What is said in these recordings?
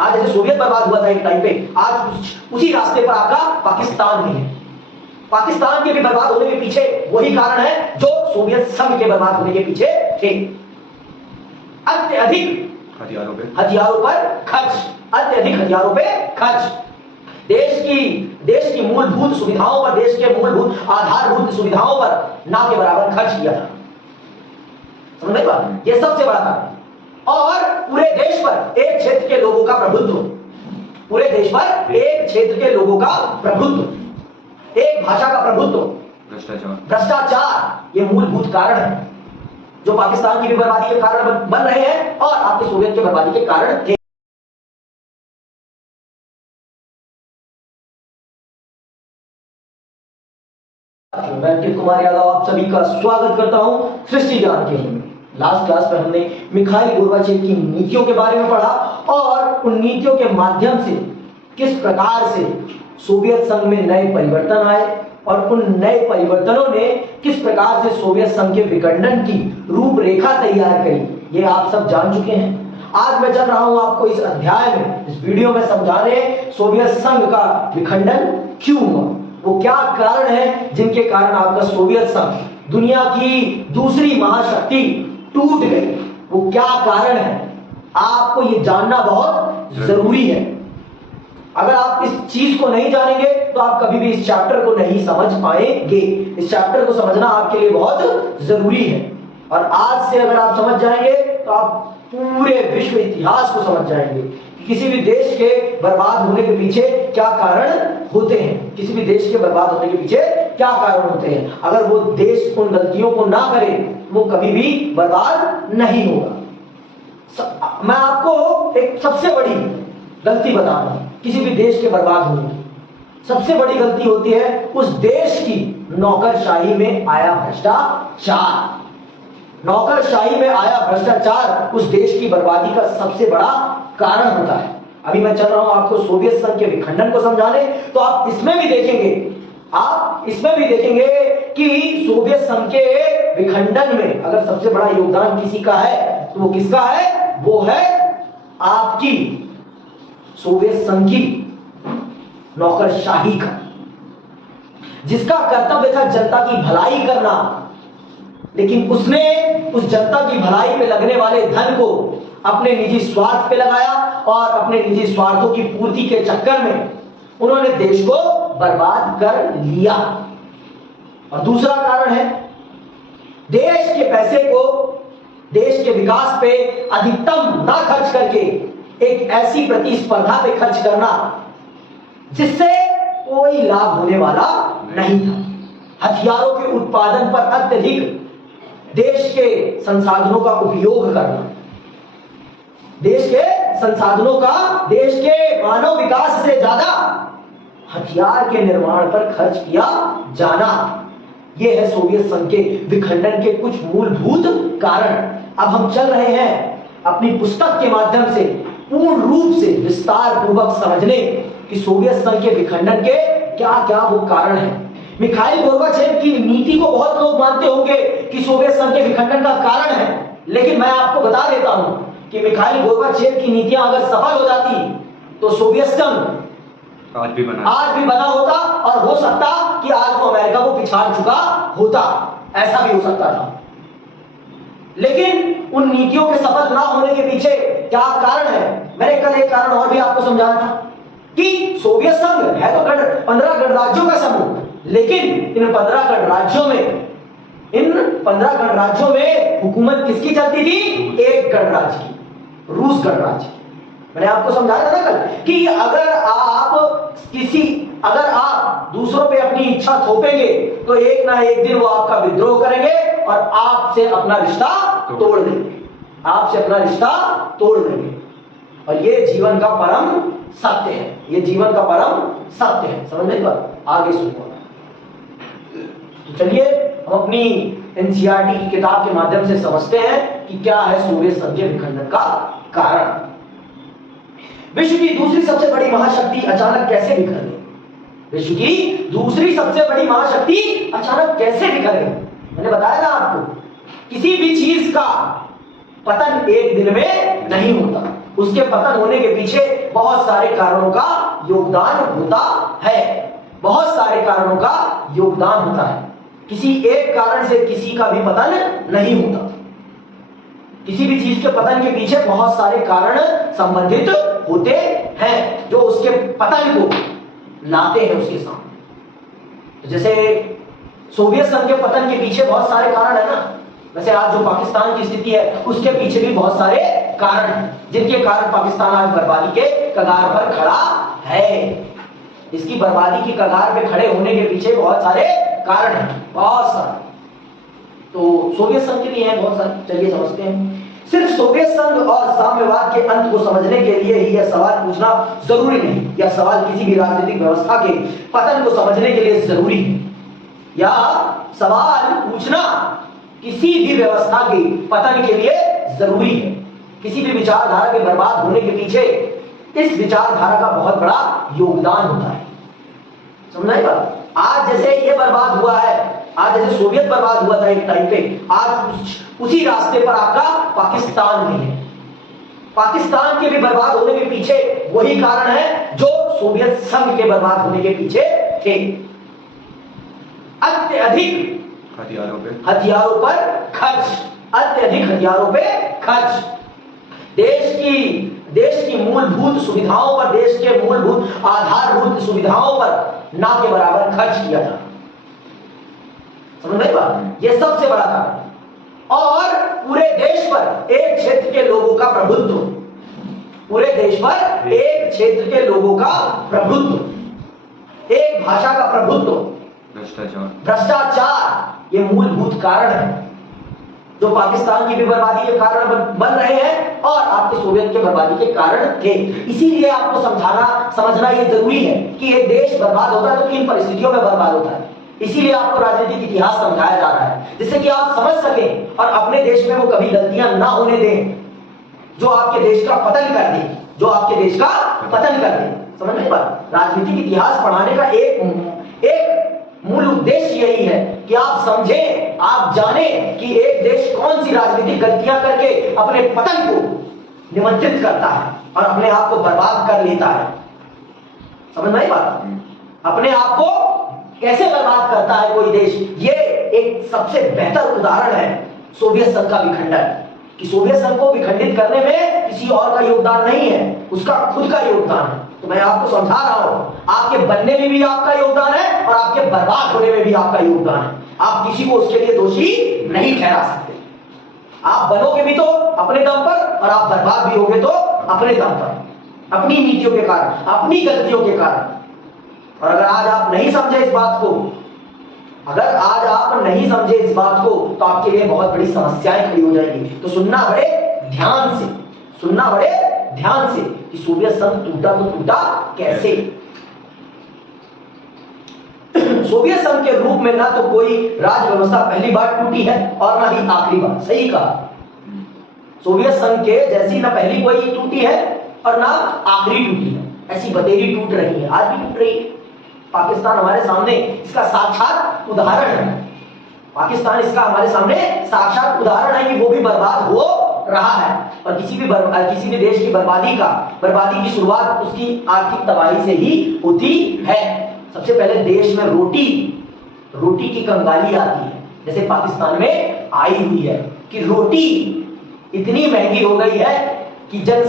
आज जैसे सोवियत बर्बाद हुआ था एक टाइम पे, आज उसी रास्ते पर आपका पाकिस्तान भी है। पाकिस्तान के भी बर्बाद होने के पीछे वही कारण है जो सोवियत संघ के बर्बाद होने के पीछे थे। अत्यधिक हथियारों पर खर्च, अत्यधिक हथियारों पे खर्च, देश की मूलभूत सुविधाओं पर, देश के मूलभूत आधारभूत सुविधाओं पर ना के बराबर खर्च किया था। समझ में बात? ये सबसे बड़ा कारण। और पूरे देश पर एक क्षेत्र के लोगों का प्रभुत्व, पूरे देश पर एक क्षेत्र के लोगों का प्रभुत्व, एक भाषा का प्रभुत्व, भ्रष्टाचार, ये मूलभूत कारण है जो पाकिस्तान की भी बर्बादी के कारण बन रहे हैं और आपके सोवियत के बर्बादी के कारण थे। मैं अंकित कुमार यादव आप सभी का स्वागत करता हूं सृष्टि ज्ञान के लिए। लास्ट क्लास में हमने मिखाइल गोर्बाचेव की नीतियों के बारे में पढ़ा और उन नीतियों के माध्यम से किस प्रकार से सोवियत संघ में नए परिवर्तन आए और उन नए परिवर्तनों ने किस प्रकार से सोवियत संघ के विखंडन की रूपरेखा तैयार करी, ये आप सब जान चुके हैं। आज मैं चल रहा हूं आपको इस अध्याय में, इस वीडियो में समझाने सोवियत संघ का विखंडन क्यों हुआ, वो क्या कारण है जिनके कारण आपका सोवियत संघ दुनिया की दूसरी महाशक्ति टूट गई, वो क्या कारण है, आपको ये जानना बहुत जरूरी है। अगर आप इस चीज को नहीं जानेंगे तो आप कभी भी इस चैप्टर को नहीं समझ पाएंगे। इस चैप्टर को समझना आपके लिए बहुत जरूरी है और आज से अगर आप समझ जाएंगे तो आप पूरे विश्व इतिहास को समझ जाएंगे कि किसी भी देश के बर्बाद होने के पीछे क्या कारण होते हैं, किसी भी देश के बर्बाद होने के पीछे क्या कारण होते हैं। अगर वो देश उन गलतियों को ना करे वो कभी भी बर्बाद नहीं होगा। मैं आपको एक सबसे बड़ी गलती बता रहा हूं किसी भी देश के बर्बाद होने की। सबसे बड़ी गलती होती है उस देश की नौकरशाही में आया भ्रष्टाचार। नौकरशाही में आया भ्रष्टाचार उस देश की बर्बादी का सबसे बड़ा कारण होता है। अभी मैं चल रहा हूं आपको सोवियत संघ के विखंडन को समझाने, तो आप इसमें भी देखेंगे कि सोवियत संघ के विखंडन में अगर सबसे बड़ा योगदान किसी का है तो वो किसका है, वो है आपकी सोवियत संघ की नौकरशाही का, जिसका कर्तव्य था जनता की भलाई करना, लेकिन उसने उस जनता की भलाई पे लगने वाले धन को अपने निजी स्वार्थ पे लगाया और अपने निजी स्वार्थों की पूर्ति के चक्कर में उन्होंने देश को बर्बाद कर लिया। और दूसरा कारण है देश के पैसे को देश के विकास पे अधिकतम ना खर्च करके एक ऐसी प्रतिस्पर्धा पे खर्च करना जिससे कोई लाभ होने वाला नहीं था। हथियारों के उत्पादन पर अत्यधिक देश के संसाधनों का उपयोग करना, देश के संसाधनों का देश के मानव विकास से ज्यादा हथियार के निर्माण पर खर्च किया जाना, यह है सोवियत संघ के विखंडन के कुछ मूलभूत कारण। अब हम चल रहे हैं अपनी पुस्तक के माध्यम से पूर्ण रूप से विस्तार पूर्वक समझने कि सोवियत संघ के विखंडन के क्या क्या वो कारण हैं। मिखाइल गोर्बाचेव की नीति को बहुत लोग मानते होंगे कि सोवियत संघ के विखंडन का कारण है, लेकिन मैं आपको बता देता हूं कि मिखाइल गोर्बाचेव की नीतियां अगर सफल हो जाती तो सोवियत संघ आज भी बना होता और हो सकता कि आज वो अमेरिका को पिछाड़ चुका होता, ऐसा भी हो सकता था। लेकिन उन नीतियों के सफल ना होने के पीछे क्या कारण है, मैंने कल एक कारण और भी आपको समझाया था कि सोवियत संघ है तो 15 गणराज्यों का समूह, लेकिन इन 15 गणराज्यों में हुकूमत किसकी चलती थी, एक गणराज्य की, रूस गणराज्य। मैंने आपको समझाया था ना कल कि अगर आप दूसरों पे अपनी इच्छा थोपेंगे तो एक ना एक दिन वो आपका विद्रोह करेंगे और आपसे अपना रिश्ता तोड़ देंगे, और ये जीवन का परम सत्य है, समझ में बात? आगे सुनो। तो चलिए हम अपनी एनसीईआरटी की किताब के माध्यम से समझते हैं कि क्या है सोवियत संघ के विखंडन का कारण। विश्व की दूसरी सबसे बड़ी महाशक्ति अचानक कैसे बिखर गई? विश्व की दूसरी सबसे बड़ी महाशक्ति अचानक कैसे बिखर गई? मैंने बताया ना आपको, किसी भी चीज का पतन एक दिन में नहीं होता, उसके पतन होने के पीछे बहुत सारे कारणों का योगदान होता है, बहुत सारे कारणों का योगदान होता है। किसी एक कारण से किसी का भी पतन नहीं होता। किसी भी चीज के पतन के पीछे बहुत सारे कारण संबंधित होते हैं जो उसके पतन को लाते हैं उसके सामने। तो जैसे सोवियत संघ के पतन के पीछे बहुत सारे कारण है ना, वैसे आज जो पाकिस्तान की स्थिति है उसके पीछे भी बहुत सारे कारण हैं जिनके कारण पाकिस्तान आज बर्बादी के कगार पर खड़ा है। इसकी बर्बादी की कगार पे खड़े होने के पीछे बहुत सारे कारण हैं, बहुत सारे। तो सोवियत संघ के भी हैं बहुत सारे, चलिए समझते हैं। सिर्फ सोवियत संघ और साम्यवाद के अंत को समझने के लिए ही यह सवाल पूछना जरूरी नहीं। यह सवाल किसी भी राजनीतिक व्यवस्था के पतन को समझने के लिए जरूरी है। यह सवाल पूछना किसी भी व्यवस्था के पतन के लिए जरूरी है। किसी भी विचारधारा के बर्बाद होने के पीछे इस विचारधारा का बहुत बड़ा योगदान होता है। समझ आई बात? आज जैसे ये बर्बाद हुआ है, आज जैसे सोवियत बर्बाद हुआ था एक टाइम पे, आज उसी रास्ते पर आपका पाकिस्तान भी है। पाकिस्तान के भी बर्बाद होने के पीछे वही कारण है जो सोवियत संघ के बर्बाद होने के पीछे थे। अत्यधिक हथियारों पर खर्च, अत्यधिक हथियारों पे खर्च, देश की मूलभूत सुविधाओं पर, देश के मूलभूत आधारभूत सुविधाओं पर ना के बराबर खर्च किया जाता। समझ में बात? यह सबसे बड़ा कारण। और पूरे देश पर एक क्षेत्र के लोगों का प्रभुत्व, पूरे देश पर एक क्षेत्र के लोगों का प्रभुत्व, एक भाषा का प्रभुत्व, भ्रष्टाचार, ये मूलभूत कारण है जो पाकिस्तान की भी बर्बादी के कारण बन रहे हैं और आपके सोवियत के बर्बादी के कारण थे। इसीलिए आपको समझना ये जरूरी है कि एक देश बर्बाद होता है तो किन परिस्थितियों में बर्बाद होता है। इसीलिए आपको राजनीतिक इतिहास समझाया जा रहा है जिससे कि आप समझ सकें और अपने देश में वो कभी गलतियां ना होने दें जो आपके देश का पतन कर दे, जो आपके देश का पतन कर दे। समझ में बात? राजनीतिक इतिहास पढ़ाने का एक मूल उद्देश्य यही है कि आप समझें, आप जाने कि एक देश कौन सी राजनीतिक गलतियां करके अपने पतन को निमंत्रित करता है और अपने आप को बर्बाद कर लेता है। समझ में आई बात? अपने आप को कैसे बर्बाद करता है कोई देश, ये एक सबसे बेहतर उदाहरण है सोवियत संघ का विखंडन। कि सोवियत संघ को विखंडित करने में किसी और का योगदान नहीं है, उसका खुद का योगदान है। तो मैं आपको समझा रहा हूं, आपके बनने में भी आपका योगदान है और आपके बर्बाद होने में भी आपका योगदान है। आप किसी को उसके लिए दोषी नहीं ठहरा सकते। आप बनोगे भी तो अपने दम पर और आप बर्बाद भी होगे तो अपने दम पर, अपनी नीतियों के कारण, अपनी गलतियों के कारण। और अगर आज आप नहीं समझे इस बात को, अगर आज आप नहीं समझे इस बात को तो आपके लिए बहुत बड़ी समस्याएं खड़ी हो जाएगी। तो सुनना बड़े ध्यान से, सुनना बड़े ध्यान से कि सोवियत संघ टूटा तो टूटा कैसे। सोवियत संघ के रूप में ना तो कोई राज्य व्यवस्था पहली बार टूटी है और ना ही आखिरी बार। सही कहा, सोवियत संघ के जैसी ना पहली कोई टूटी है और ना आखिरी टूटी है, ऐसी बतेरी टूट रही है, आज भी टूट रही है। पाकिस्तान हमारे सामने इसका साक्षात उदाहरण है। पाकिस्तान इसका हमारे सामने साक्षात उदाहरण है कि वो भी बर्बाद हो रहा है। और किसी भी देश की बर्बादी की शुरुआत उसकी आर्थिक तबाही से ही होती है। सबसे पहले देश में रोटी की कंगाली आती है, जैसे पाकिस्तान में आई हुई है कि रोटी इतनी महंगी हो गई है कि जन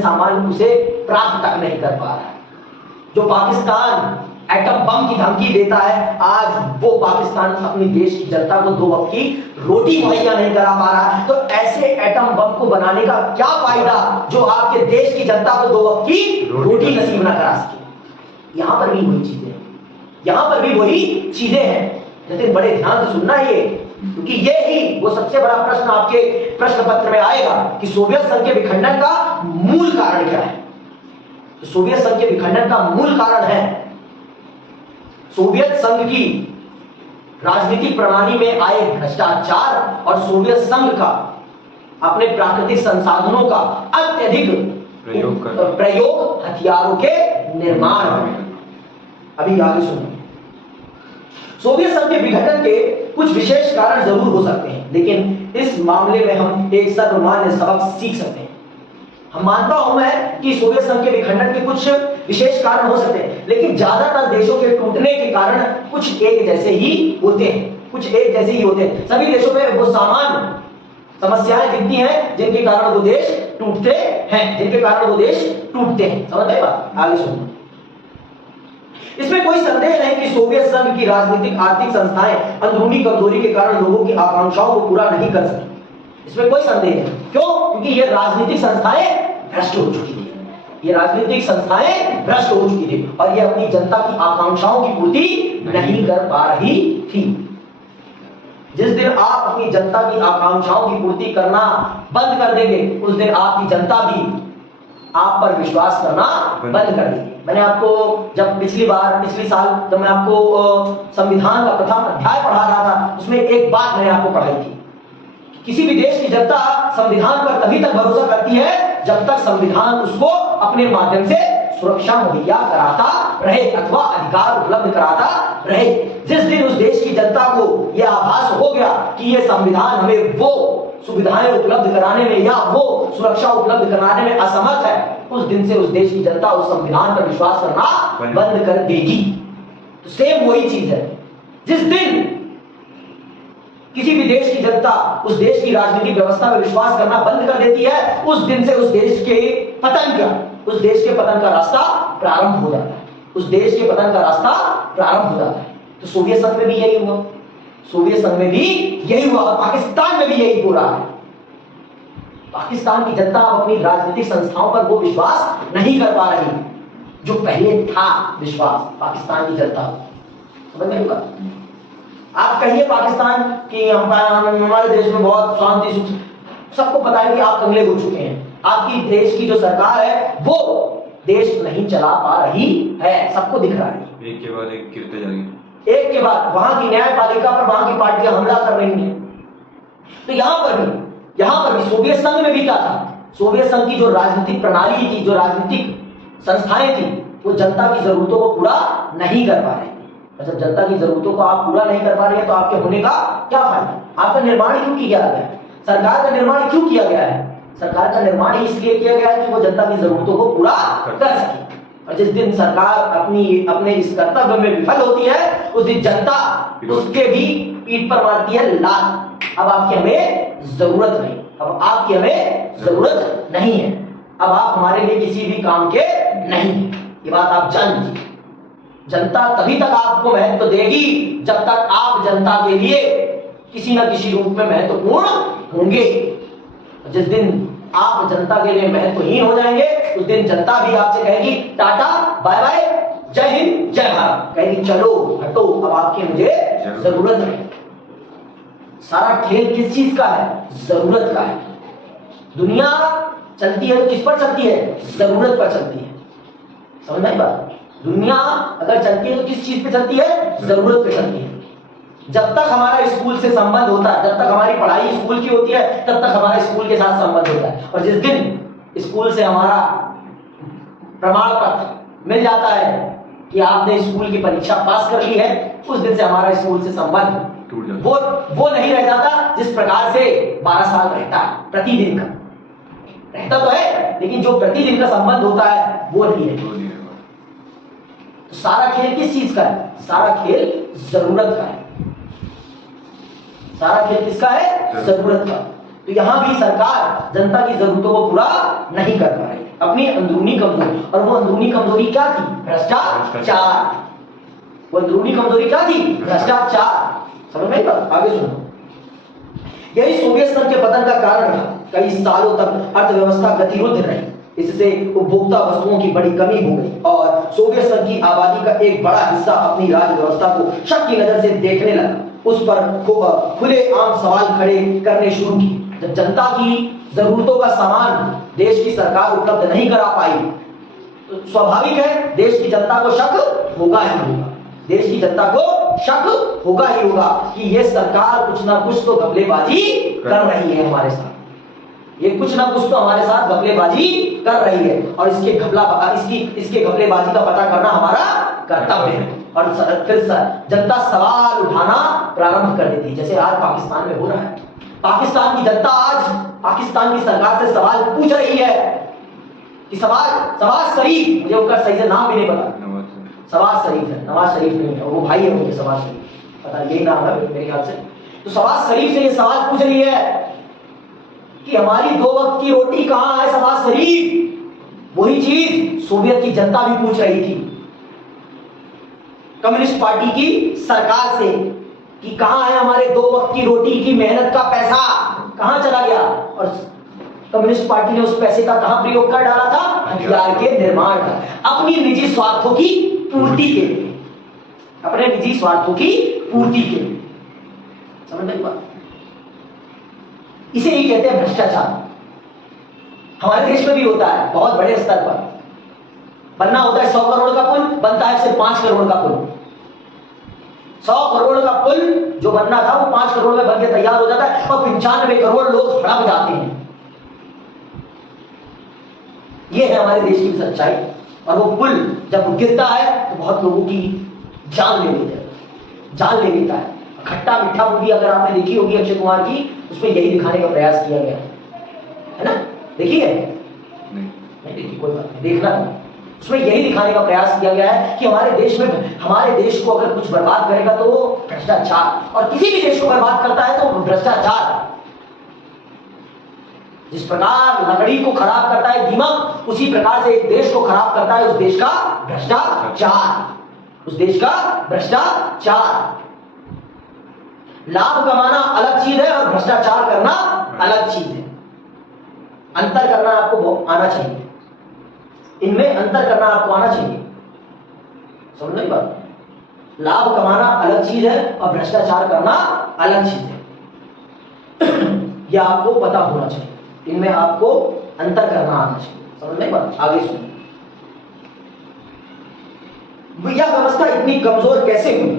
सामान्य उसे प्राप्त तक नहीं कर पा रहा है। जो पाकिस्तान एटम बम की धमकी देता है, आज वो पाकिस्तान अपनी देश की जनता को 2 वक्त की रोटी मुहैया नहीं करा पा रहा है। तो ऐसे एटम बम को बनाने का क्या फायदा जो आपके देश की जनता को 2 वक्त की रोटी नसीब ना करा सके। यहां पर भी वही चीजें हैं। लेकिन बड़े ध्यान से सुनना ये, क्योंकि ये ही वो सबसे बड़ा प्रश्न आपके प्रश्न पत्र में आएगा कि सोवियत संघ के विखंडन का मूल कारण क्या है। सोवियत संघ के विखंडन का मूल कारण है सोवियत संघ की राजनीतिक प्रणाली में आए भ्रष्टाचार और सोवियत संघ का अपने प्राकृतिक संसाधनों का अत्यधिक प्रयोग, हथियारों के निर्माण। अभी आगे सुनो। सोवियत संघ के विघटन के कुछ विशेष कारण जरूर हो सकते हैं, लेकिन इस मामले में हम एक सर्वमान्य सबक सीख सकते हैं। हम मानता हूं मैं कि सोवियत संघ के विखंडन के कुछ विशेष कारण हो सकते हैं, लेकिन ज्यादातर देशों के टूटने के कारण कुछ एक जैसे ही होते हैं, कुछ एक जैसे ही होते हैं। सभी देशों में वो सामान्य समस्याएं दिखती हैं जिनके कारण वो देश टूटते हैं, जिनके कारण वो देश टूटते हैं। समझ गए बात? आगे सुनो। इसमें कोई संदेह नहीं कि सोवियत संघ की राजनीतिक आर्थिक संस्थाएं अंदरूनी कमजोरी के कारण लोगों की आकांक्षाओं को पूरा नहीं कर सकी। इसमें कोई संदेह नहीं। क्यों? क्योंकि ये राजनीतिक संस्थाएं भ्रष्ट हो चुकी थी, ये राजनीतिक संस्थाएं भ्रष्ट हो चुकी थी और ये अपनी जनता की आकांक्षाओं की पूर्ति नहीं कर पा रही थी। जिस दिन आप अपनी जनता की आकांक्षाओं की पूर्ति करना बंद कर देंगे, उस दिन आपकी जनता भी आप पर विश्वास करना बंद कर देगी। मैंने आपको जब पिछली साल जब मैं आपको संविधान का प्रथम अध्याय पढ़ा रहा था, उसमें एक बात मैंने आपको पढ़ाई थी। किसी भी देश की जनता संविधान पर तभी तक भरोसा करती है जब तक संविधान उसको अपने माध्यम से सुरक्षा मुहैया कराता रहे अथवा अधिकार उपलब्ध कराता रहे। जिस दिन उस देश की जनता को यह आभास हो गया कि यह संविधान हमें वो सुविधाएं उपलब्ध कराने में या वो सुरक्षा उपलब्ध कराने में असमर्थ है, उस दिन से उस देश की जनता उस संविधान पर विश्वास करना बंद कर देगी। तो सेम वही चीज है। जिस दिन किसी भी देश की जनता उस देश की राजनीतिक व्यवस्था में विश्वास करना बंद कर देती है, उस दिन से उस देश के पतन का रास्ता प्रारंभ हो जाता है। उस देश के पतन का रास्ता प्रारंभ हो जाता है। तो सोवियत संघ में भी यही हुआ, सोवियत संघ में भी यही हुआ और पाकिस्तान में भी यही हो रहा है। पाकिस्तान की जनता अपनी राजनीतिक संस्थाओं पर वो विश्वास नहीं कर पा रही जो पहले था विश्वास पाकिस्तान की जनता। समझ में आएगा? आप कहिए पाकिस्तान की हमारे देश में बहुत शांति सुख, सबको पता है कि आप कंगले हो चुके हैं। आपकी देश की जो सरकार है वो देश नहीं चला पा रही है, सबको दिख रहा है। एक के बाद एक गिरते जा रही है, एक के बाद वहां की न्यायपालिका पर वहां की पार्टियां हमला कर रही हैं। तो यहां पर भी सोवियत संघ में भी क्या था? सोवियत संघ की जो राजनीतिक प्रणाली थी, जो राजनीतिक संस्थाएं थी, वो जनता की जरूरतों को पूरा नहीं कर पा रही। जब जनता की जरूरतों को आप पूरा नहीं कर पा रहे हैं तो आपके होने का क्या फायदा? आपका निर्माण क्यों किया गया है? सरकार का निर्माण क्यों किया गया है? सरकार का निर्माण इसलिए किया गया है कि वो जनता की जरूरतों को पूरा कर सके। और जिस दिन सरकार अपने इस कर्तव्य में विफल होती है, उस दिन जनता उसके भी पीठ पर मारती है लात। अब आपकी हमें जरूरत नहीं, अब आपकी हमें जरूरत नहीं है, अब आप हमारे लिए किसी भी काम के नहीं। ये बात आप जान लीजिए। जनता तभी तक आपको महत्व देगी जब तक आप जनता के लिए किसी न किसी रूप में महत्वपूर्ण होंगे। जिस दिन आप जनता के लिए महत्वहीन हो जाएंगे, उस दिन जनता भी आपसे कहेगी टाटा बाय बाय, जय हिंद जय भारत, कहेगी चलो हटो, अब आपकी मुझे जरूरत नहीं। सारा खेल किस चीज का है? जरूरत का है। दुनिया चलती है तो किस पर चलती है? जरूरत पर चलती है। समझ में आई बात? दुनिया अगर चलती है तो किस चीज पे चलती है? जरूरत पे चलती है। जब तक हमारा स्कूल से संबंध होता है, जब तक हमारी पढ़ाई स्कूल की होती है, तब तक हमारा स्कूल के साथ संबंध होता है। और जिस दिन स्कूल से हमारा प्रमाण पत्र मिल जाता है कि आपने स्कूल की परीक्षा पास कर ली है, उस दिन से हमारा स्कूल से संबंध वो नहीं रह जाता जिस प्रकार से 12 साल रहता है प्रतिदिन का। रहता तो है, लेकिन जो प्रतिदिन का संबंध होता है वो नहीं रहता। तो सारा खेल किस चीज का है? सारा खेल जरूरत का है। सारा खेल किसका है? जरूरत का। तो यहां भी सरकार जनता की जरूरतों को पूरा नहीं कर पा रही, अपनी अंदरूनी कमजोरी। और वो अंदरूनी कमजोरी क्या थी? भ्रष्टाचार। वो अंदरूनी कमजोरी क्या थी? भ्रष्टाचार। समझ में? आगे सुनो। यही सोवियत संघ के पतन का कारण था। कई सालों तक अर्थव्यवस्था गतिरुद्ध रही, इससे उपभोक्ता वस्तुओं की बड़ी कमी हो गई और सोवियत संघ की आबादी का एक बड़ा हिस्सा अपनी राज्य व्यवस्था को शक की नजर से देखने लगा। उस पर खुले आम सवाल खड़े करने शुरू किए। जब जनता की जरूरतों का सामान देश की सरकार उपलब्ध नहीं करा पाई, तो स्वाभाविक है देश की जनता को शक होगा ही होगा। देश की जनता को शक होगा ही होगा कि ये सरकार कुछ ना कुछ तो घपलेबाजी कर रही है हमारे साथ, ये कुछ ना कुछ तो हमारे साथ घपलेबाजी कर रही है और इसके घपलेबाजी का पता करना हमारा कर्तव्य है। और फिर जनता सवाल उठाना प्रारंभ कर देती है, जैसे आज पाकिस्तान में हो रहा है। पाकिस्तान की जनता आज पाकिस्तान की सरकार से सवाल पूछ रही है कि सवाज शरीफ, मुझे उनका सही से नाम भी नहीं पता, सवाज शरीफ है, नवाज शरीफ नहीं है, वो भाई है मुझे सवाज शरीफ, पता यही नाम है मेरे ख्याल से। तो सवाज शरीफ से ये सवाल पूछ रही है कि हमारी 2 वक्त की रोटी कहां है सवाज शरीफ। वही चीज सोवियत की जनता भी पूछ रही थी कम्युनिस्ट पार्टी की सरकार से कि कहां है हमारे 2 वक्त की रोटी की मेहनत का पैसा, कहां चला गया। और कम्युनिस्ट पार्टी ने उस पैसे का कहां प्रयोग कर डाला था, हथियार के निर्माण का, अपनी निजी स्वार्थों की पूर्ति के लिए, अपने निजी स्वार्थों की पूर्ति के लिए। समझ में बात? इसे ही कहते हैं भ्रष्टाचार। हमारे देश में भी होता है बहुत बड़े स्तर पर, बनना होता है 100 करोड़ का पुल, बनता है सिर्फ 5 करोड़ का पुल। 100 करोड़ का पुल जो बनना था वो 5 करोड़ में बनके तैयार हो जाता है और 95 करोड़ लोग हड़प जाते हैं। ये है हमारे देश की सच्चाई। और वो पुल जब गिरता है तो बहुत लोगों की जान ले लेता है। खट्टा मीठा मूवी अगर आपने देखी होगी अक्षय कुमार की, उसमें यही दिखाने का प्रयास किया गया है ना, देखी है? नहीं देखी, कोई बात नहीं, देखना नहीं। उसमें यही दिखाने का प्रयास किया गया है कि हमारे देश को अगर कुछ बर्बाद करेगा तो भ्रष्टाचार, और किसी भी देश को बर्बाद करता है तो भ्रष्टाचार। जिस प्रकार लकड़ी को खराब करता है दीमक, उसी प्रकार से एक देश को खराब करता है उस देश का भ्रष्टाचार, उस देश का भ्रष्टाचार। लाभ कमाना अलग चीज है और भ्रष्टाचार करना अलग चीज है। अंतर करना आपको आना चाहिए, इनमें अंतर करना आपको आना चाहिए। समझ नहीं बात? लाभ कमाना अलग चीज है और भ्रष्टाचार करना अलग चीज है। यह आपको पता होना चाहिए, इनमें आपको अंतर करना आना चाहिए। समझ नहीं बात? आगे सुनिए, यह व्यवस्था इतनी कमजोर कैसे हुई?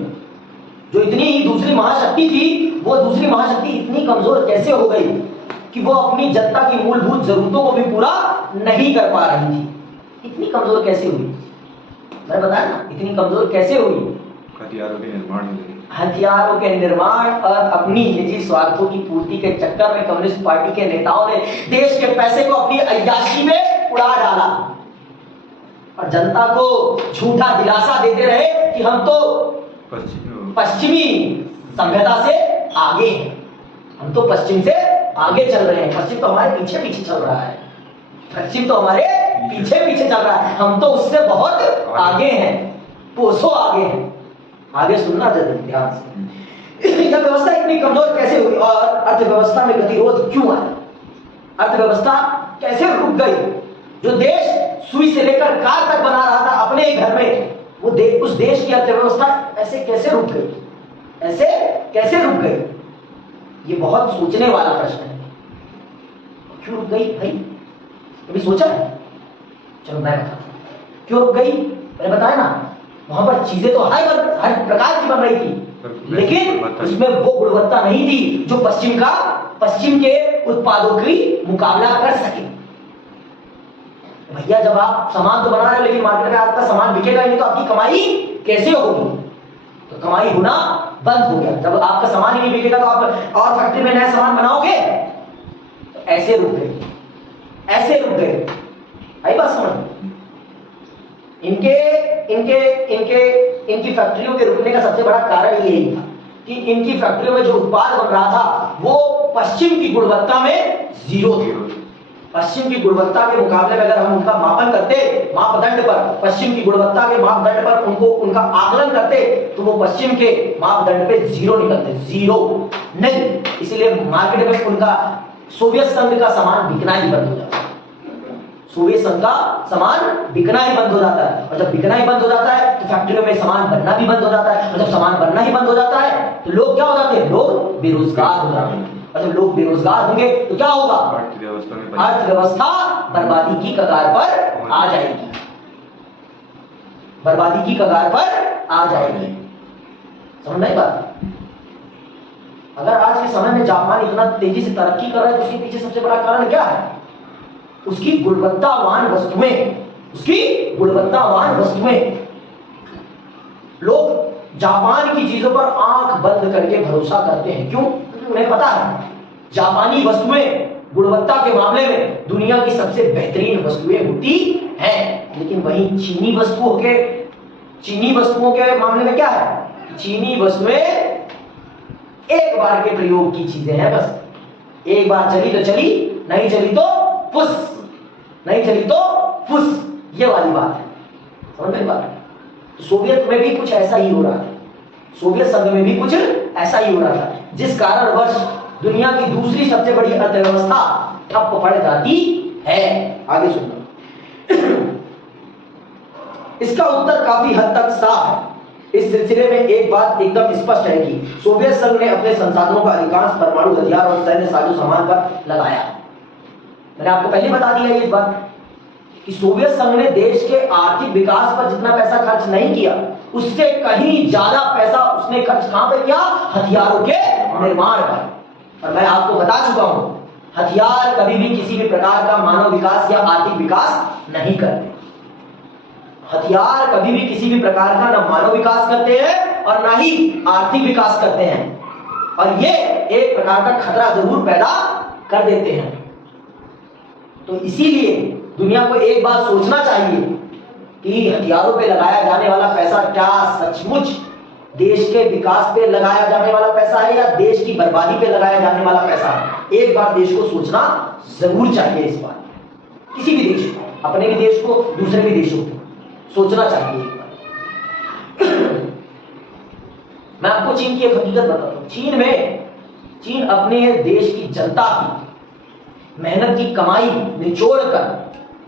जो इतनी ही दूसरी महाशक्ति थी, वो दूसरी महाशक्ति इतनी कमजोर कैसे हो गई कि वो अपनी जनता की मूलभूत जरूरतों को भी पूरा नहीं कर पा रही थी? इतनी कमजोर कैसे हुई? मैंने बताया ना, इतनी कमजोर कैसे हुई? हथियारों के निर्माण और अपनी निजी स्वार्थों की पूर्ति के चक्कर में कम्युनिस्ट पार्टी के नेताओं ने देश के पैसे को अपनी अय्याशी में उड़ा डाला और जनता को झूठा दिलासा देते रहे कि हम तो पश्चिमी सभ्यता से आगे हैं, हम तो पश्चिम से आगे चल रहे हैं, पश्चिम तो हमारे पीछे पीछे चल रहा है, पश्चिम तो हमारे पीछे पीछे चल रहा है, हम तो उससे बहुत आगे हैं, कोसों आगे हैं। आगे सुनना जरूर ध्यान से। यह व्यवस्था इतनी कमजोर कैसे हुई और अर्थव्यवस्था में गतिरोध क्यों आया? अर्थव्यवस्था कैसे रुक गई? जो देश सुई से लेकर कार तक बना रहा था अपने ही घर में, वो उस देश की अर्थव्यवस्था ऐसे कैसे रुक गई? ऐसे कैसे रुक गई? ये बहुत सोचने वाला प्रश्न है। क्यों रुक गई भाई? कभी सोचा है? चलो मैं बताता हूं क्यों रुक गई। मैंने बताया ना, वहां पर चीजें तो हर प्रकार की बन रही थी, लेकिन उसमें वो गुणवत्ता नहीं थी जो पश्चिम के उत्पादों की मुकाबला कर सके। भैया जब आप सामान तो बना रहे हो लेकिन मार्केट में आपका सामान बिकेगा ही नहीं, तो आपकी कमाई कैसे होगी? तो कमाई होना बंद हो गया। जब आपका सामान ही नहीं बिकेगा तो आप और फैक्ट्री में नया सामान बनाओगे? तो ऐसे रुक गए। आई बात समझ? इनकी फैक्ट्रियों के रुकने का सबसे बड़ा कारण यही था कि इनकी फैक्ट्रियों में जो उत्पाद बन रहा था वो पश्चिम की गुणवत्ता में जीरो थी। पश्चिम की गुणवत्ता के मुकाबले में अगर हम उनका मापन करते, मापदंड पर, पश्चिम की गुणवत्ता के मापदंड पर उनका आकलन करते, तो वो पश्चिम के मापदंड पे जीरो निकलते, जीरो नहीं। इसलिए मार्केट में उनका सोवियत संघ का सामान बिकना ही बंद हो जाता है। सोवियत संघ का सामान बिकना ही बंद हो जाता है, और जब बिकना ही बंद हो जाता है तो फैक्ट्रियों में सामान बनना भी बंद हो जाता है, और जब सामान बनना ही बंद हो जाता है तो लोग क्या हो जाते हैं? लोग बेरोजगार हो जाते हैं, और जब लोग बेरोजगार होंगे तो क्या होगा? अर्थव्यवस्था बर्बादी की कगार पर आ जाएगी, बर्बादी की कगार पर आ जाएगी। समझ में आई बात? अगर आज के समय में जापान इतना तेजी से तरक्की कर रहा है तो उसके पीछे सबसे बड़ा कारण क्या है? उसकी गुणवत्तावान वस्तुएं। लोग जापान की चीजों पर आंख बंद करके भरोसा करते हैं। क्यों? क्योंकि उन्हें पता है जापानी वस्तुएं गुणवत्ता के मामले में दुनिया की सबसे बेहतरीन वस्तुएं होती हैं। लेकिन वहीं चीनी वस्तुओं के मामले में क्या है? चीनी वस्तुएं एक बार के प्रयोग की चीजें हैं, बस एक बार चली तो चली, नहीं चली तो फुस, ये वाली बात है। समझ में बात? तो सोवियत में भी कुछ ऐसा ही हो रहा था, सोवियत संघ में भी कुछ ऐसा ही हो रहा था, जिस कारणवश दुनिया की दूसरी सबसे बड़ी अर्थव्यवस्था ठप पड़ जाती है। आगे सुनो। इसका उत्तर काफी हद तक साफ है। इस सिलसिले में एक बात एकदम स्पष्ट है कि सोवियत संघ ने अपने संसाधनों का अधिकांश परमाणु हथियार और सैन्य साजो सामान पर लगाया। मैंने आपको पहले बता दिया इस बात कि सोवियत संघ ने देश के आर्थिक विकास पर जितना पैसा खर्च नहीं किया, उससे कहीं ज्यादा पैसा उसने खर्च कहां पर किया? हथियारों के निर्माण पर। और मैं आपको बता चुका हूं, हथियार कभी भी किसी भी प्रकार का मानव विकास या आर्थिक विकास नहीं करते। हथियार कभी भी किसी भी प्रकार का न मानव विकास करते हैं और ना ही आर्थिक विकास करते हैं, और ये एक प्रकार का खतरा जरूर पैदा कर देते हैं। तो इसीलिए दुनिया को एक बात सोचना चाहिए कि हथियारों पे लगाया जाने वाला पैसा क्या सचमुच देश के विकास पे लगाया जाने वाला पैसा है या देश की बर्बादी पे लगाया जाने वाला पैसा है। एक बार देश को सोचना जरूर चाहिए इस बात, किसी भी देश को, अपने भी देश को, दूसरे भी देशों को सोचना चाहिए एक बार। मैं आपको चीन की एक हकीकत बताता हूं। चीन अपने देश की जनता की मेहनत की कमाई निचोड़ कर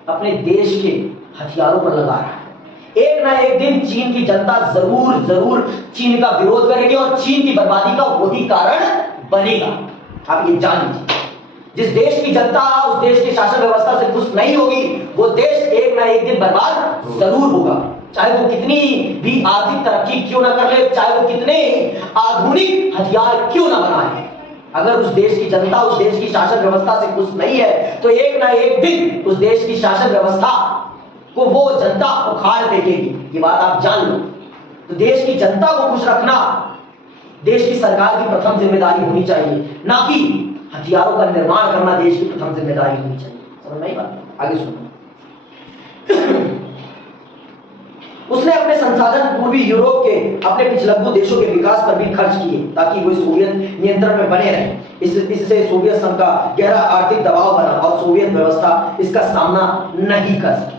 अपने देश के हथियारों पर लगा रहा है। एक ना एक दिन चीन की जनता जरूर चीन का विरोध करेगी और चीन की बर्बादी का वही कारण बनेगा। आप ये जान लीजिए, जिस देश की जनता उस देश की शासन व्यवस्था से खुश नहीं होगी, वो देश एक ना एक दिन बर्बाद जरूर होगा, चाहे वो कितनी भी आर्थिक तरक्की क्यों ना कर ले, चाहे वो कितने आधुनिक हथियार क्यों ना बनाए। अगर उस देश की जनता उस देश की शासन व्यवस्था से खुश नहीं है, तो एक ना एक दिन उस देश की शासन व्यवस्था को वो जनता उखाड़ फेंकेगी। ये बात आप जान लो। तो देश की जनता को खुश रखना देश की सरकार की प्रथम जिम्मेदारी होनी चाहिए, ना कि हथियारों का निर्माण करना देश की प्रथम जिम्मेदारी होनी चाहिए। समझ में आई बात? आगे सुनो। उसने अपने संसाधन पूर्वी यूरोप के अपने पिछलग्गू देशों के विकास पर भी खर्च किए ताकि वो सोवियत नियंत्रण में बने रहे। इससे सोवियत संघ का गहरा आर्थिक दबाव बना और सोवियत व्यवस्था इसका सामना नहीं कर सकी।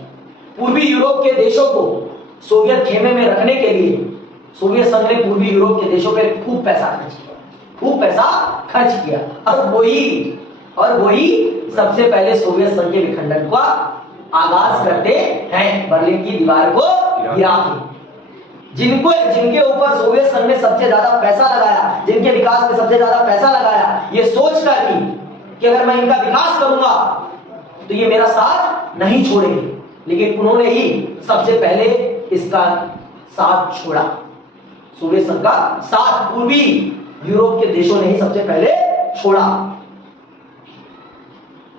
पूर्वी यूरोप के देशों को सोवियत खेमे में रखने के लिए सोवियत संघ ने पूर्वी यूरोप के देशों पर खूब पैसा खर्च किया और वही सबसे पहले सोवियत संघ के विखंडन का आगाज करते हैं, बर्लिन की दीवार को गिरा के। जिनके ऊपर सोवियत संघ ने सबसे ज्यादा पैसा लगाया, जिनके विकास में सबसे ज्यादा पैसा लगाया, ये सोचकर कि अगर मैं इनका विकास करूंगा तो ये मेरा साथ नहीं छोड़ेंगे, लेकिन उन्होंने ही सबसे पहले इसका साथ छोड़ा। सोवियत संघ का साथ पूर्वी यूरोप के देशों ने ही सबसे पहले छोड़ा।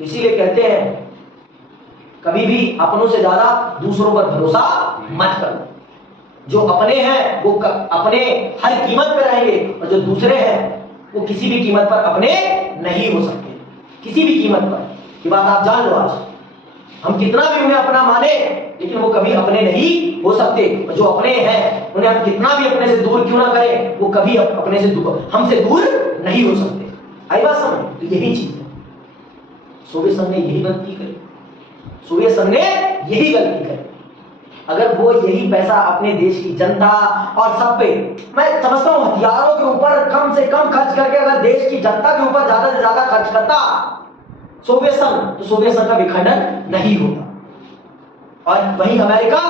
इसीलिए कहते हैं कभी भी अपनों से ज्यादा दूसरों पर भरोसा मत करो। जो अपने हैं वो अपने हर कीमत पर रहेंगे, और जो दूसरे हैं वो किसी भी कीमत पर अपने नहीं हो सकते, किसी भी कीमत पर। ये बात आप जान लो। आज हम कितना भी उन्हें अपना माने, लेकिन वो कभी अपने नहीं हो सकते। जो अपने हैं उन्हें हम कितना भी अपने से दूर क्यों ना करें, वो कभी अपने से हमसे दूर नहीं हो सकते। आई बात समझ? तो यही चीज है, सोवियत संघ ने यही गलती करी। सोवियत संघ ने यही गलती करी। अगर वो यही पैसा अपने देश की जनता और सब पे, मैं समझता हूं हथियारों के ऊपर कम से कम खर्च करके अगर देश की जनता के ऊपर ज्यादा से ज्यादा खर्च करता सोवियत संघ, तो सोवियत संघ का विखंडन नहीं होता। और वहीं अमेरिका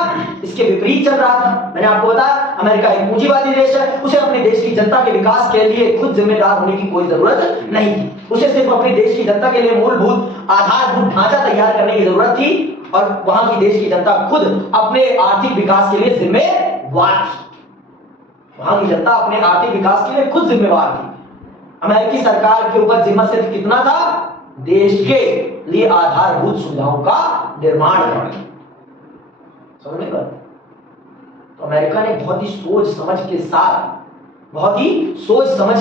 इसके विपरीत चल रहा था। मैंने आपको बताया अमेरिका एक पूंजीवादी देश है, उसे अपने देश की जनता के विकास के लिए खुद जिम्मेदार होने की कोई जरूरत नहीं थी। उसे सिर्फ अपने देश की जनता के लिए मूलभूत आधारभूत ढांचा तैयार करने की जरूरत थी, और वहां की देश की जनता खुद अपने आर्थिक विकास के लिए जिम्मेवार थी। वहां की जनता अपने आर्थिक विकास के लिए खुद जिम्मेवार थी। अमेरिकी सरकार के ऊपर जिम्मा सिर्फ कितना था? देश के लिए आधारभूत सुविधाओं का निर्माण करना। समझ में? तो अमेरिका ने बहुत ही सोच समझ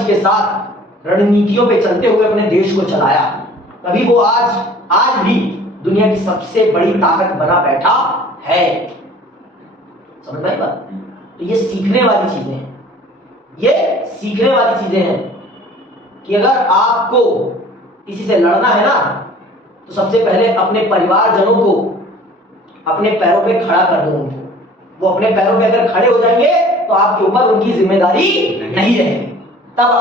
के साथ रणनीतियों पे चलते हुए अपने देश को चलाया। तभी वो आज भी दुनिया की सबसे बड़ी ताकत बना बैठा है। समझ में आई बात? तो ये सीखने वाली चीजें हैं, ये सीखने वाली चीजें हैं कि अगर आपको किसी से लड़ना है ना, तो सबसे पहले अपने परिवारजनों को अपने पैरों पे खड़ा कर दो। उनको, वो अपने पैरों पे अगर खड़े हो जाएंगे तो आपके ऊपर उनकी जिम्मेदारी नहीं रहेगी। तब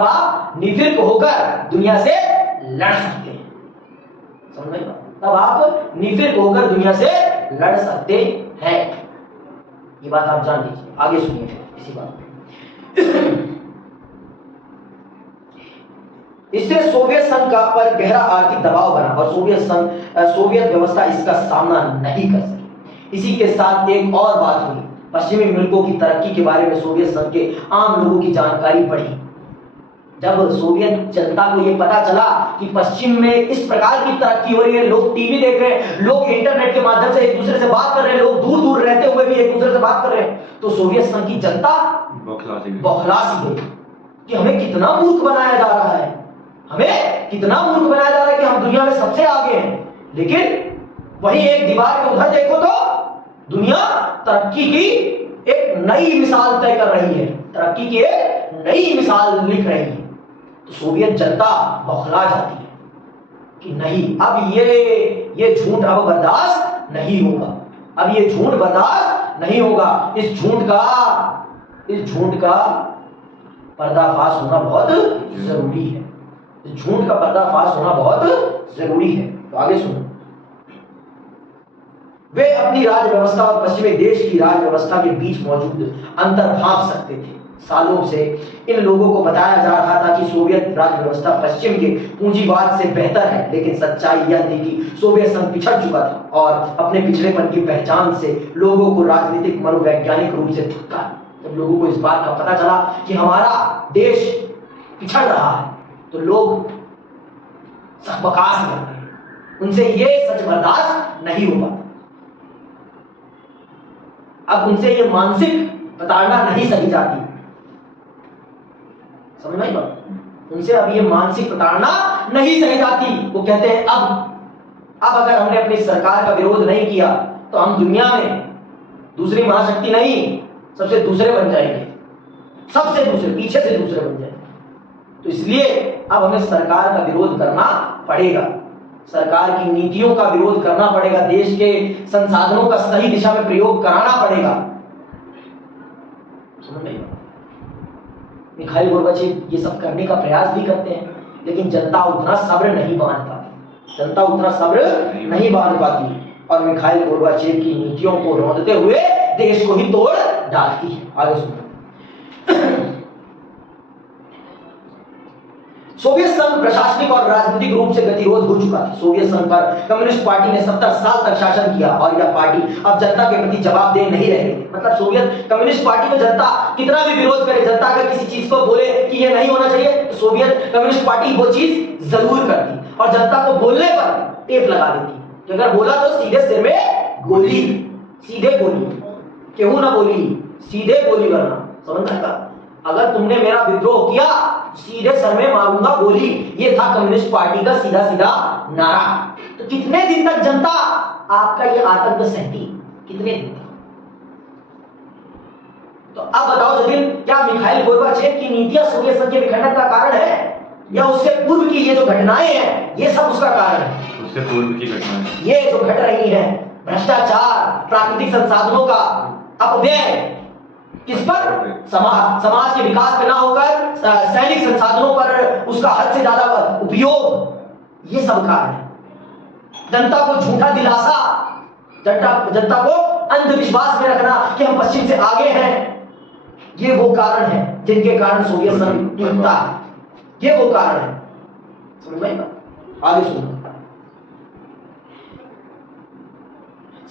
आप निफिर्क होकर दुनिया से लड़ सकते हैं। समझ में? तब आप निफिर्क होकर दुनिया से लड़ सकते हैं। ये बात आप जान लीजिए। आगे सुनिए फिर इसी बात पे। इससे सोवियत संघ का पर गहरा आर्थिक दबाव बना और सोवियत व्यवस्था इसका सामना नहीं कर सकी। इसी के साथ एक और बात हुई, पश्चिमी मुल्कों की तरक्की के बारे में सोवियत संघ के आम लोगों की जानकारी बढ़ी। जब सोवियत जनता को यह पता चला कि पश्चिम में इस प्रकार की तरक्की हो रही है, लोग टीवी देख रहे हैं, लोग इंटरनेट के माध्यम से एक दूसरे से बात कर रहे हैं, लोग दूर दूर रहते हुए भी एक दूसरे से बात कर रहे हैं, तो सोवियत संघ की जनता बौखला सी गई कि हमें कितना मूर्ख बनाया जा रहा है, हमें कितना मूर्ख बनाया जा रहा है कि हम दुनिया में सबसे आगे हैं। लेकिन वही एक दीवार के उधर देखो तो दुनिया तरक्की की एक नई मिसाल तय कर रही है, तरक्की की एक नई मिसाल लिख रही है। तो सोवियत जनता बौखला जाती है कि नहीं, अब ये झूठ अब बर्दाश्त नहीं होगा, अब ये झूठ बर्दाश्त नहीं होगा। इस झूठ का पर्दाफाश होना बहुत जरूरी है, इस झूठ का पर्दाफाश होना बहुत जरूरी है। तो आगे सुनो। वे अपनी राज्य व्यवस्था और पश्चिमी देश की राज्य व्यवस्था के बीच मौजूद अंतर भांप सकते थे। सालों से इन लोगों को बताया जा रहा था कि सोवियत राज्य व्यवस्था पश्चिम के पूंजीवाद से बेहतर है, लेकिन सच्चाई यह थी कि सोवियत संघ पिछड़ चुका था और अपने पिछड़ेपन की पहचान से लोगों को राजनीतिक मनोवैज्ञानिक रूप से धक्का। जब लोगों को इस बात का पता चला कि हमारा देश पिछड़ रहा है, तो लोग बकवास कर रहे हैं, उनसे ये सच बर्दाश्त नहीं होगा। अब उनसे ये मानसिक प्रताड़ना नहीं सही जाती। समझ में आई बात? उनसे अब ये मानसिक प्रताड़ना नहीं सही जाती। वो कहते हैं अब अगर हमने अपनी सरकार का विरोध नहीं किया तो हम दुनिया में दूसरी महाशक्ति नहीं, सबसे दूसरे बन जाएंगे, सबसे दूसरे, पीछे से दूसरे बन जाएंगे। तो इसलिए अब हमें सरकार का विरोध करना पड़ेगा, सरकार की नीतियों का विरोध करना पड़ेगा, देश के संसाधनों का सही दिशा में प्रयोग कराना पड़ेगा। समझ में? मिखाइल गोर्बाचेव ये सब करने का प्रयास भी करते हैं, लेकिन जनता उतना सब्र नहीं बांध पाती, जनता उतना सब्र नहीं बांध पाती और मिखाइल गोर्बाचेव की नीतियों को रौंदते हुए देश को ही तोड़ डालती है। आगे सुनो। सोवियत संघ प्रशासनिक और राजनीतिक रूप से गतिरोध हो चुका था। सोवियत संघ पर कम्युनिस्ट पार्टी ने 70 साल तक शासन किया और यह पार्टी अब जनता के प्रति जवाबदेह नहीं रह गई। मतलब सोवियत कम्युनिस्ट पार्टी में जनता कितना भी विरोध करे, जनता अगर किसी चीज को बोले कि यह नहीं होना चाहिए, तो सोवियत कम्युनिस्ट पार्टी वो चीज जरूर करती और जनता को बोलने पर टेप लगा देती कि अगर बोला तो सीधे सिर में गोली, सीधे गोली, केहू ना बोली, सीधे गोली करना। समझ में आया? अगर तुमने मेरा विद्रोह किया, सीधे सर में मारूंगा गोली। ये था कम्युनिस्ट पार्टी का सीधा सीधा नारा। तो कितने दिन तक जनता आपका ये आतंक सहती? कितने दिन तक? तो अब बताओ जतिन, क्या मिखाइल गोर्बाचेव की नीतियां सोवियत संघ के विखंडन का कारण है या उससे पूर्व की ये जो घटनाएं हैं ये सब उसका कारण है? उससे पूर्व की घटनाएं, ये जो घट रही है, भ्रष्टाचार, प्राकृतिक संसाधनों का अपव्यय, किस पर? समाज के विकास पे ना होकर सैनिक संसाधनों पर उसका हद से ज्यादा उपयोग, ये सब कारण है। जनता को झूठा दिलासा, जनता को अंधविश्वास में रखना कि हम पश्चिम से आगे हैं, ये वो कारण है जिनके कारण सोवियत संघ टूटता है। ये वो कारण है। समझ में? आगे सुनो।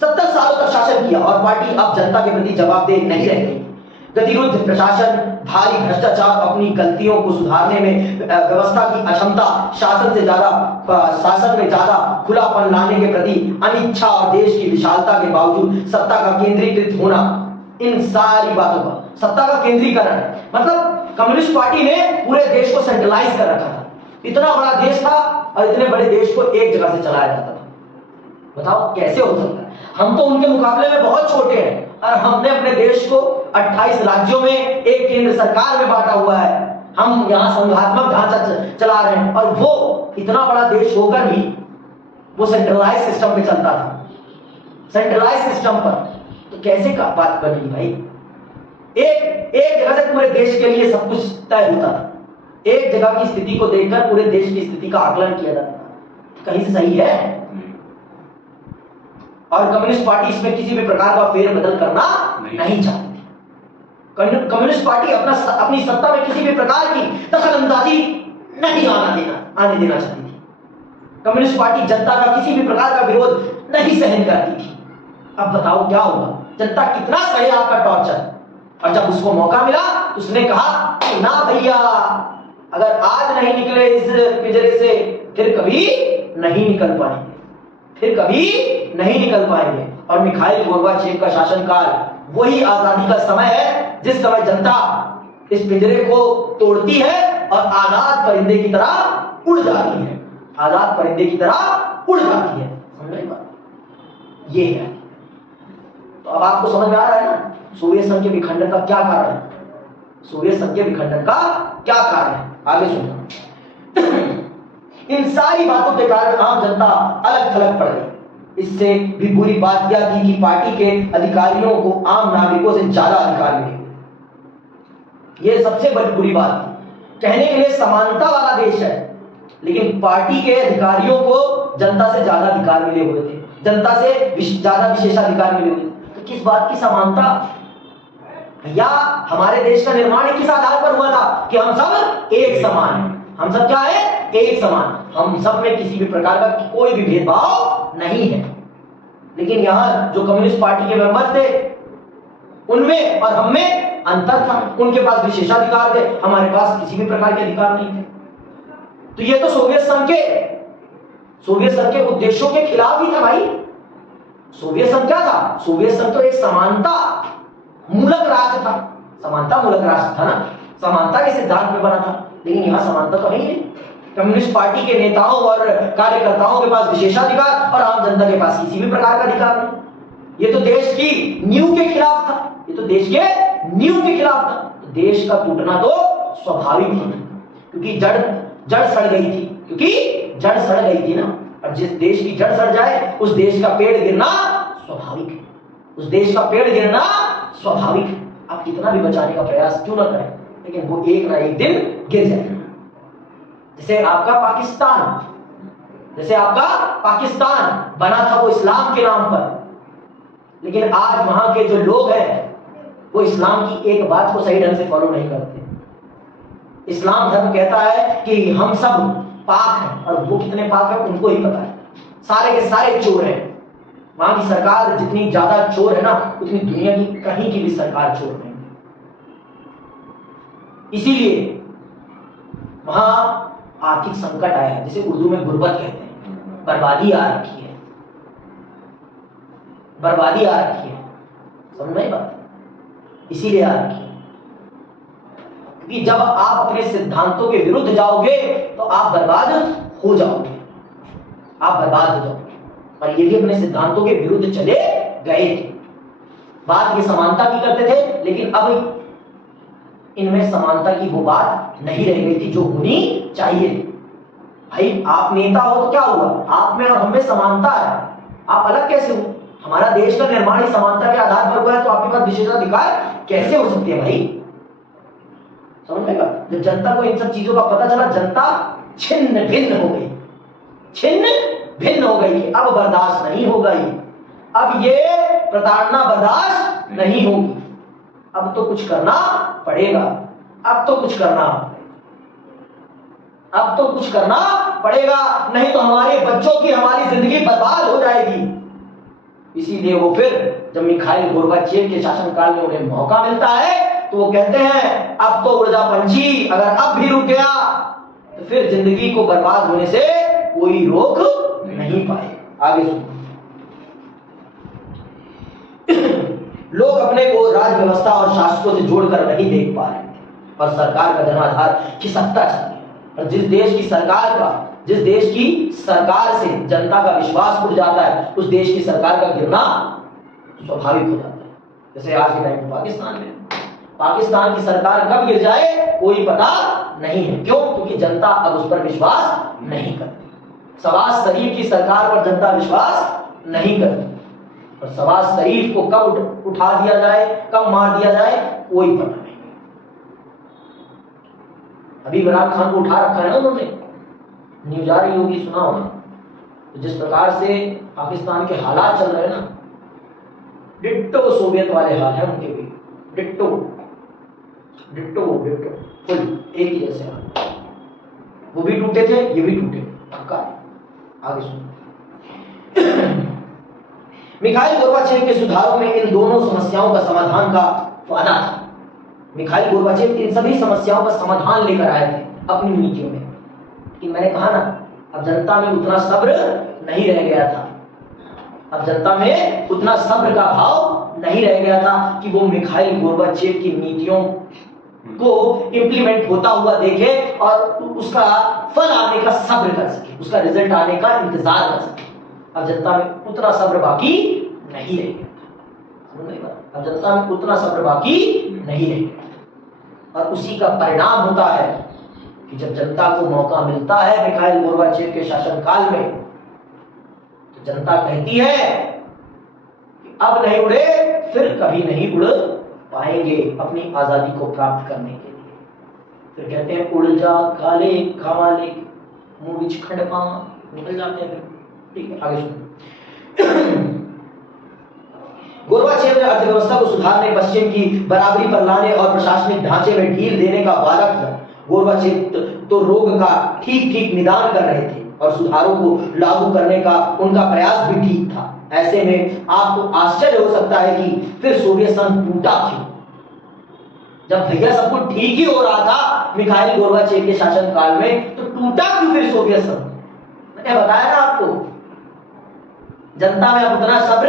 70 सालों तक शासन किया और पार्टी अब जनता के प्रति जवाबदेह नहीं रह गई। गतिरोध प्रशासन, भारी भ्रष्टाचार, अपनी गलतियों को सुधारने में व्यवस्था की अक्षमता, शासन में ज्यादा खुलापन लाने के प्रति अनिच्छा और देश की विशालता के बावजूद सत्ता का केंद्रीकृत होना, इन सारी बातों का सत्ता का केंद्रीकरण, मतलब कम्युनिस्ट पार्टी ने पूरे देश को सेंट्रलाइज कर रखा था। इतना बड़ा देश था और इतने बड़े देश को एक जगह से चलाया जाता था। बताओ कैसे हो सकता है? हम तो उनके मुकाबले में बहुत छोटे हैं और हमने अपने देश को 28 राज्यों में एक केंद्र सरकार में बांटा हुआ है। हम यहाँ संघात्मक ढांचा चला रहे हैं और वो इतना बड़ा देश होकर भी वो सेंट्रलाइज सिस्टम पे चलता था, सेंट्रलाइज सिस्टम पर। तो कैसे का बात बनी भाई? एक जगह से पूरे देश के लिए सब कुछ तय होता था। एक जगह की स्थिति को देखकर पूरे देश की स्थिति का आकलन किया जाता था। कहीं से सही है? और कम्युनिस्ट पार्टी इसमें किसी भी प्रकार का फेरबदल करना नहीं चाहती थी। कम्युनिस्ट पार्टी अपनी सत्ता में किसी भी प्रकार की दखलंदाजी नहीं आने देना चाहती थी। कम्युनिस्ट पार्टी जनता का किसी भी प्रकार का विरोध नहीं सहन करती थी। अब बताओ क्या होगा? जनता कितना सहे आपका टॉर्चर। और जब उसको मौका मिला तो उसने कहा ना भैया, अगर आज नहीं निकले इस पिंजरे से फिर कभी नहीं निकल पाएंगे, फिर कभी नहीं निकल पाएंगे। और मिखाइल गोर्बाचेव का शासनकाल वही आजादी का समय है जिस समय जनता इस पिंजरे को तोड़ती है और आजाद परिंदे की तरह उड़ जाती है, आजाद परिंदे की तरह उड़ जाती है। समझ रही बात? ये है। तो अब आपको समझ में आ रहा है ना सोवियत संघ के विखंडन का क्या कारण है? सोवियत संघ के विखंडन का क्या कारण है? आगे सुनो। इन सारी बातों के कारण आम जनता अलग थलग पड़ गई। इससे भी बुरी बात यह थी कि पार्टी के अधिकारियों को आम नागरिकों से ज्यादा अधिकार मिले। यह सबसे बड़ी बुरी बात थी। कहने के लिए समानता वाला देश है, लेकिन पार्टी के अधिकारियों को जनता से ज्यादा अधिकार मिले हुए थे, जनता से ज्यादा विशेषाधिकार मिले हुए थे। तो किस बात की समानता? या हमारे देश का निर्माण किस आधार पर हुआ था कि हम सब एक समान हैं। हम सब क्या है? एक समान। हम सब में किसी भी प्रकार का कोई भी भेदभाव नहीं है। लेकिन यहाँ जो कम्युनिस्ट पार्टी के मेंबर थे उनमें और हम में अंतर था। उनके पास विशेषाधिकार थे, हमारे पास किसी भी प्रकार के अधिकार नहीं थे। तो ये तो सोवियत संघ के उद्देश्यों के खिलाफ ही था भाई। सोवियत संघ क्या था? सोवियत संघ तो एक समानता मूलक राष्ट्र था, समानता मूलक राष्ट्र था ना, समानता के सिद्धांत पे बना था। लेकिन यहाँ समानता तो है ही नहीं। कम्युनिस्ट पार्टी के नेताओं और कार्यकर्ताओं के पास विशेषाधिकार और आम जनता के पास किसी भी प्रकार का अधिकार नहीं। ये तो देश की नींव के खिलाफ था, ये तो देश के नींव के खिलाफ था। तो देश का टूटना तो स्वाभाविक था, क्योंकि जड़ सड़ गई थी, क्योंकि जड़ सड़ गई थी ना। और जिस देश की जड़ सड़ जाए उस देश का पेड़ गिरना स्वाभाविक है, उस देश का पेड़ गिरना स्वाभाविक है। आप कितना भी बचाने का प्रयास क्यों ना करें, लेकिन वो एक ना एक दिन गिर जाएगा। जैसे आपका पाकिस्तान बना था वो इस्लाम के नाम पर, लेकिन आज वहां के जो लोग हैं वो इस्लाम की एक बात को सही ढंग से फॉलो नहीं करते। इस्लाम धर्म कहता है कि हम सब पाक हैं, और वो कितने पाक हैं उनको ही पता है। सारे के सारे चोर हैं। वहां की सरकार जितनी ज्यादा चोर है ना, उतनी दुनिया की कहीं की भी सरकार चोर नहीं। इसीलिए वहां आर्थिक संकट आया है, जिसे उर्दू में गुर्बत कहते हैं। बर्बादी आ रखी है, बर्बादी आ रखी है। समझ में बात? इसीलिए आ रखी है क्योंकि जब आप अपने सिद्धांतों के विरुद्ध जाओगे तो आप बर्बाद हो जाओगे, आप बर्बाद हो जाओगे। और ये भी अपने सिद्धांतों के विरुद्ध चले गए थे। बात ये समानता की करते थे, लेकिन अब इनमें समानता की वो बात नहीं रह गई थी जो होनी चाहिए। भाई आप नेता हो तो क्या हुआ? आप में और हम में समानता है, आप अलग कैसे हो? हमारा देश का निर्माण ही समानता के आधार पर हुआ है, तो आपके पास विशेषाधिकार कैसे हो सकते हैं भाई? समझ में? जब जनता को इन सब चीजों का पता चला, जनता छिन्न भिन्न हो गई, छिन्न भिन्न हो गई। अब बर्दाश्त नहीं होगा, अब ये प्रताड़ना बर्दाश्त नहीं होगी। अब तो कुछ करना पड़ेगा, अब तो कुछ करना पड़ेगा, नहीं तो हमारे बच्चों की हमारी जिंदगी बर्बाद हो जाएगी। इसीलिए वो फिर जब मिखाइल गोर्बाचेव के शासनकाल में उन्हें मौका मिलता है तो वो कहते हैं अब तो उड़ जा पंछी, अगर अब भी रुक गया तो फिर जिंदगी को बर्बाद होने से कोई रोक नहीं पाए। आगे सुनो। लोग अपने को राज्य व्यवस्था और शासकों से जोड़कर नहीं देख पा रहे और सरकार का जनाधार खिसकता चल गया। और जिस देश की सरकार से जनता का विश्वास उठ जाता है, उस देश की सरकार का गिरना स्वाभाविक हो जाता है। जैसे आज के टाइम में पाकिस्तान की सरकार कब गिर जाए कोई पता नहीं है। क्यों? क्योंकि जनता अब उस पर विश्वास नहीं करती। शहबाज शरीफ की सरकार पर जनता विश्वास नहीं करती, और शहबाज शरीफ को कब उठा दिया जाए, कब मार दिया जाए, कोई पता नहीं। अभी इमरान खान को उठा रखा है ना उन्होंने, न्यूज आ रही होगी, सुना होगा। तो जिस प्रकार से पाकिस्तान के हालात चल रहे हैं ना, डिट्टो सोवियत वाले हाल है उनके भी, डिट्टो फुल एक ही जैसे हाल। वो भी टूटे थे, ये भी टूटे, पक्का है। आगे सुनो। मिखाइल गोर्बाचेव के सुधारों में इन दोनों समस्याओं का समाधान का वादा था। मिखाइल गोर्बाचेव इन सभी समस्याओं का समाधान लेकर आए थे अपनी नीतियों में। कि मैंने कहा ना, अब जनता में उतना सब्र नहीं रह गया था, अब जनता में उतना सब्र का भाव नहीं रह गया था कि वो मिखाइल गोर्बाचेव की नीतियों को इंप्लीमेंट होता हुआ देखे और उसका फल आने का सब्र कर सके, उसका रिजल्ट आने का इंतजार कर सके। अब जनता में उतना सब्र बाकी नहीं रह गया। अब जनता में उतना सब्र बाकी नहीं रह गया, और उसी का परिणाम होता है कि जब जनता को मौका मिलता है मिखाइल गोर्बाचेव के शासनकाल में, तो जनता कहती है कि अब नहीं उड़े फिर कभी नहीं उड़ पाएंगे अपनी आजादी को प्राप्त करने के लिए। फिर कहते हैं उड़ जा काले खवाले मुंह बिच खड़का, निकल जाते हैं। ठीक है, आगे सुनो। गोर्बाचेव ने अर्थव्यवस्था को सुधारने, पश्चिम की बराबरी पर लाने और प्रशासनिक ढांचे में ढील देने का वादा किया। गोर्बाचेव तो रोग का ठीक निदान कर रहे थे और सुधारों को लागू करने का उनका प्रयास भी ठीक था। ऐसे में आपको आश्चर्य हो सकता है कि फिर सोवियत संघ टूटा क्यों? जब भैया सब कुछ ठीक ही हो रहा था मिखाइल गोर्बाचेव के शासनकाल में, तो टूटा क्यों फिर सोवियत संघ? मैंने बताया ना आपको, जनता में अब उतना सब्र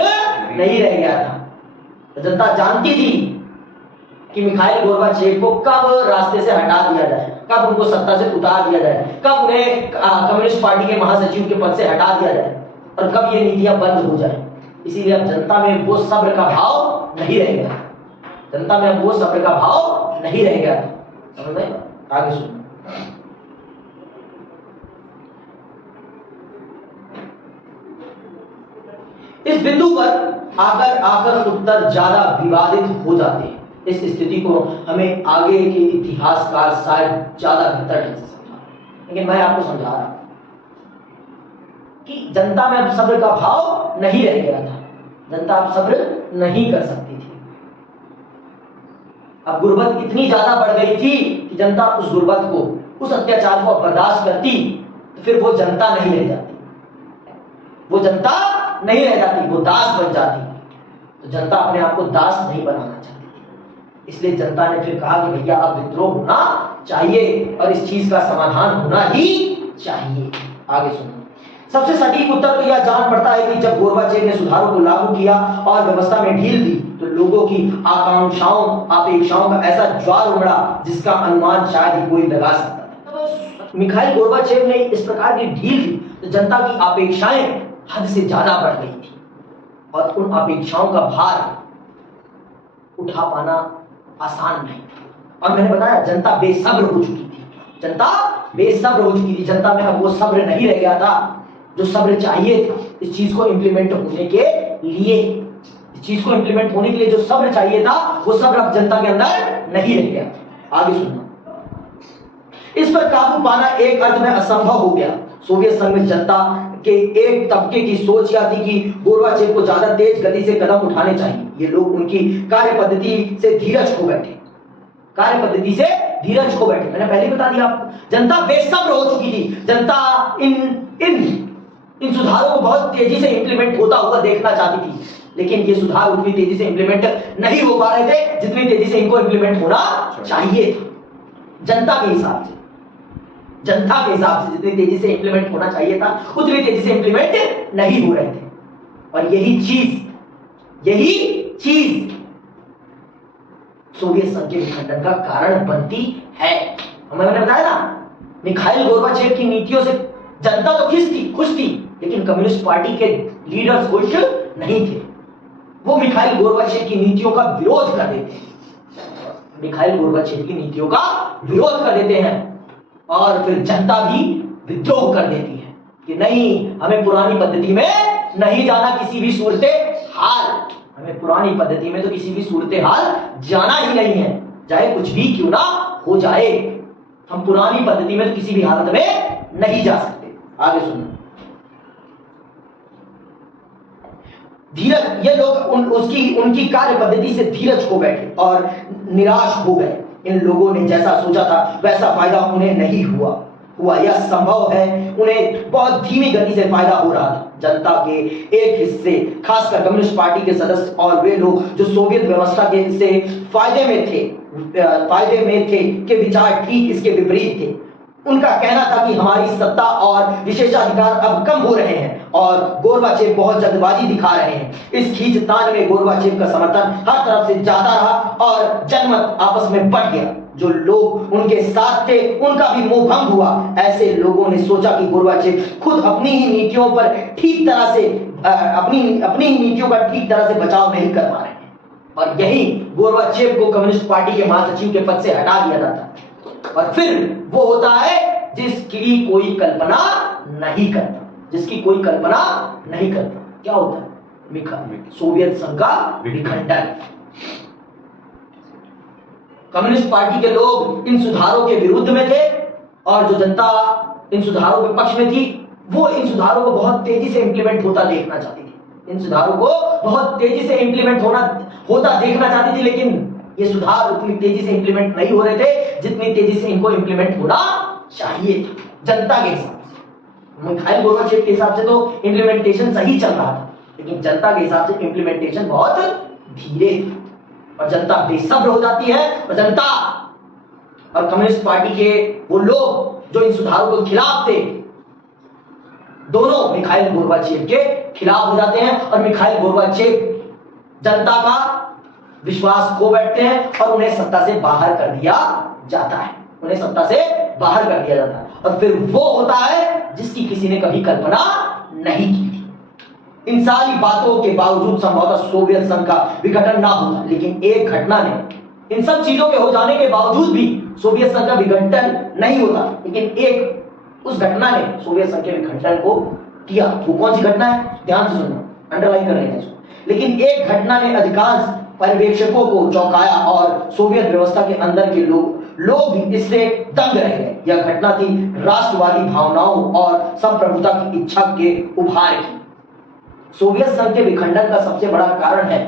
नहीं रह गया था। तो जनता जानती थी कि मिखाइल गोर्बाचेव को कब रास्ते से हटा दिया जाए, कब उनको सत्ता से उतार दिया जाए, कब उन्हें कम्युनिस्ट पार्टी के महासचिव के पद से हटा दिया जाए, और कब ये नीतियां बंद हो जाए। इसीलिए अब जनता में वो सब्र का भाव नहीं रह गया, जनता में अब वो सब्र का भाव नहीं रह गया। समझ में? आगे सुनो। इस बिंदु पर आकर उत्तर ज्यादा विवादित हो जाते हैं। इस स्थिति को हमें आगे के इतिहासकार शायद ज्यादा बेहतर ढंग से समझा, लेकिन मैं आपको समझा रहा हूं कि जनता में अब सब्र का भाव नहीं रह गया था, जनता अब सब्र नहीं कर सकती थी। अब गुर्बत इतनी ज्यादा बढ़ गई थी कि जनता उस गुर्बत को, उस अत्याचार को बर्दाश्त करती तो फिर वो जनता नहीं रह जाती, वो जनता नहीं रह जाती, वो दास बन जाती। तो जनता अपने आप को दास नहीं बनाना चाहती थी, इसलिए जनता ने फिर कहा कि भैया अब विद्रोह होना चाहिए और इस चीज का समाधान होना ही चाहिए। आगे सुनो। सबसे सटीक उत्तर तो यह जान पड़ता है कि जब गोर्बाचेव ने सुधारों को लागू किया और व्यवस्था में ढील दी, तो लोगों की आकांक्षाओं अपेक्षाओं का ऐसा ज्वार उमड़ा जिसका अनुमान शायद ही कोई लगा सकता था। मिखाइल गोर्बाचेव ने इस प्रकार की ढील दी तो जनता की अपेक्षाएं हद से ज्यादा बढ़ गई थी, और उन अपेक्षाओं का भार उठा पाना आसान नहीं था। और मैंने बताया जनता बेसब्र हो चुकी थी, जनता बेसब्र हो चुकी थी, जनता में अब वो सब्र नहीं रह गया था जो सब्र चाहिए था इस चीज को इंप्लीमेंट होने के लिए। इस चीज को इंप्लीमेंट होने के लिए जो सब्र चाहिए था वो सब्र अब जनता के अंदर नहीं रह गया। आगे सुनना। इस पर काबू पाना एक अर्थ में असंभव हो गया। सोवियत संघ में जनता के एक तबके की सोच यह थी कि गोर्बाचेव को ज्यादा तेज गति से कदम उठाने चाहिए। ये लोग उनकी कार्य पद्धति से धीरज खो बैठे, कार्य पद्धति से धीरज खो बैठे। मैंने पहले बता दिया आपको, जनता बेसब्र हो चुकी थी, जनता इन सुधारों को बहुत तेजी से इंप्लीमेंट होता हुआ देखना चाहती थी, लेकिन ये सुधार उतनी तेजी से इंप्लीमेंट नहीं हो पा रहे थे जितनी तेजी से इनको इंप्लीमेंट होना चाहिए था। जनता के हिसाब से जितनी तेजी से इंप्लीमेंट होना चाहिए था उतनी तेजी से इंप्लीमेंट नहीं हो रहे थे। और यही चीज सोवियत संघ के विखंडन का कारण बनती है। मैंने बताया ना मिखाइल गोर्बाचेव की नीतियों से जनता तो खुश थी, लेकिन कम्युनिस्ट पार्टी के लीडर्स खुश नहीं थे। वो मिखाइल गोर्बाचेव की नीतियों का विरोध कर देते हैं, मिखाइल गोर्बाचेव की नीतियों का विरोध कर देते हैं, और फिर जनता भी विद्रोह कर देती है कि नहीं, हमें पुरानी पद्धति में नहीं जाना किसी भी सूरते हाल, हमें पुरानी पद्धति में तो किसी भी सूरते हाल जाना ही नहीं है, चाहे कुछ भी क्यों ना हो जाए, हम पुरानी पद्धति में तो किसी भी हालत में नहीं जा सकते। आगे सुनो। धीरज, ये लोग उनकी कार्य पद्धति से धीरज खो बैठे और निराश हो गए। इन लोगों ने जैसा सोचा था वैसा फायदा उन्हें नहीं हुआ। यह संभव है, उन्हें बहुत धीमी गति से फायदा हो रहा था। जनता के एक हिस्से, खासकर कम्युनिस्ट पार्टी के सदस्य और वे लोग जो सोवियत व्यवस्था के से फायदे में थे के विचार ठीक इसके विपरीत थे। उनका कहना था कि हमारी सत्ता और विशेषाधिकार अब कम हो रहे हैं और गोर्बाचेव बहुत जल्दबाजी दिखा रहे हैं। इस खींचतान में गोर्बाचेव का समर्थन हर तरफ से ज्यादा रहा और जनमत आपस में बढ़ गया। जो लोग उनके साथ थे उनका भी मोह भंग हुआ। ऐसे लोगों ने सोचा कि गोर्बाचेव खुद अपनी ही नीतियों पर ठीक तरह से अपनी ही नीतियों का ठीक तरह से बचाव नहीं कर पा रहे हैं, और यही गोर्बाचेव को कम्युनिस्ट पार्टी के महासचिव के पद से हटा दिया जाता। और फिर वो होता है जिसकी कोई कल्पना नहीं करता, जिसकी कोई कल्पना नहीं करता। क्या होता है? सोवियत संघ का विखंडन। कम्युनिस्ट पार्टी के लोग इन सुधारों के विरुद्ध में थे और जो जनता इन सुधारों के पक्ष में थी वो इन सुधारों को बहुत तेजी से इंप्लीमेंट होता देखना चाहती थी। इन सुधारों को बहुत तेजी से इंप्लीमेंट होता देखना चाहती थी, लेकिन ये सुधार उतनी तेजी से इंप्लीमेंट नहीं हो रहे थे जितनी तेजी से इनको इंप्लीमेंट होना चाहिए जनता के हिसाब से। मिखाइल गोर्बाचेव के हिसाब से तो इंप्लीमेंटेशन सही चल रहा था, लेकिन जनता के हिसाब से इंप्लीमेंटेशन बहुत धीरे थी और जनता बेसब्र हो जाती है। और जनता और कम्युनिस्ट पार्टी के वो लोग जो इन सुधारों के खिलाफ थे, दोनों मिखाइल गोर्बाचेव के खिलाफ हो जाते हैं और मिखाइल गोर्बाचेव जनता का विश्वास खो बैठते हैं और उन्हें सत्ता से बाहर कर दिया जाता है। उन्हें सत्ता से बाहर कर दिया जाता है और फिर वो होता है जिसकी किसी ने कभी कल्पना नहीं की थी। इन सारी बातों के बावजूद संभवतः सोवियत संघ का विघटन ना होता, लेकिन एक घटना ने, इन सब चीजों के हो जाने के बावजूद भी सोवियत संघ का विघटन नहीं होता, लेकिन उस घटना ने सोवियत संघ के विघटन को किया। वो कौन सी घटना है? ध्यान से सुनना, अंडरलाइन कर रहे हैं इसको। लेकिन एक घटना ने अधिकांश पर्यवेक्षकों को चौंकाया और सोवियत व्यवस्था के अंदर के लोग भी इससे दंग रह गए। यह घटना थी राष्ट्रवादी भावनाओं और संप्रभुता की इच्छा के उभार की। सोवियत संघ के विखंडन का सबसे बड़ा कारण है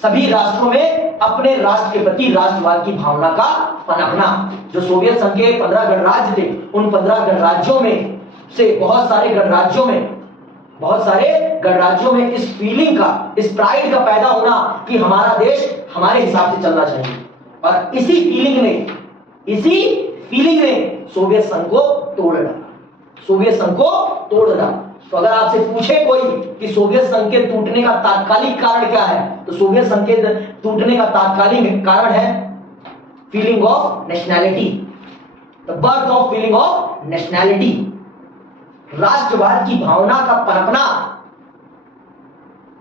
सभी राष्ट्रों में अपने राष्ट्र के प्रति राष्ट्रवाद की भावना का पनपना। जो सोवियत संघ के 15 गणराज्य थे, उन 15 गणराज्यों में से बहुत सारे गणराज्यों में इस फीलिंग का, इस प्राइड का पैदा होना कि हमारा देश हमारे हिसाब से चलना चाहिए। और इसी फीलिंग ने सोवियत संघ को तोड़ डाला। तो अगर आपसे पूछे कोई कि सोवियत संघ के टूटने का तात्कालिक कारण क्या है, तो सोवियत संघ के टूटने का तात्कालिक कारण है feeling of nationality, the birth of feeling of nationality, राष्ट्रवाद की भावना का पनपना।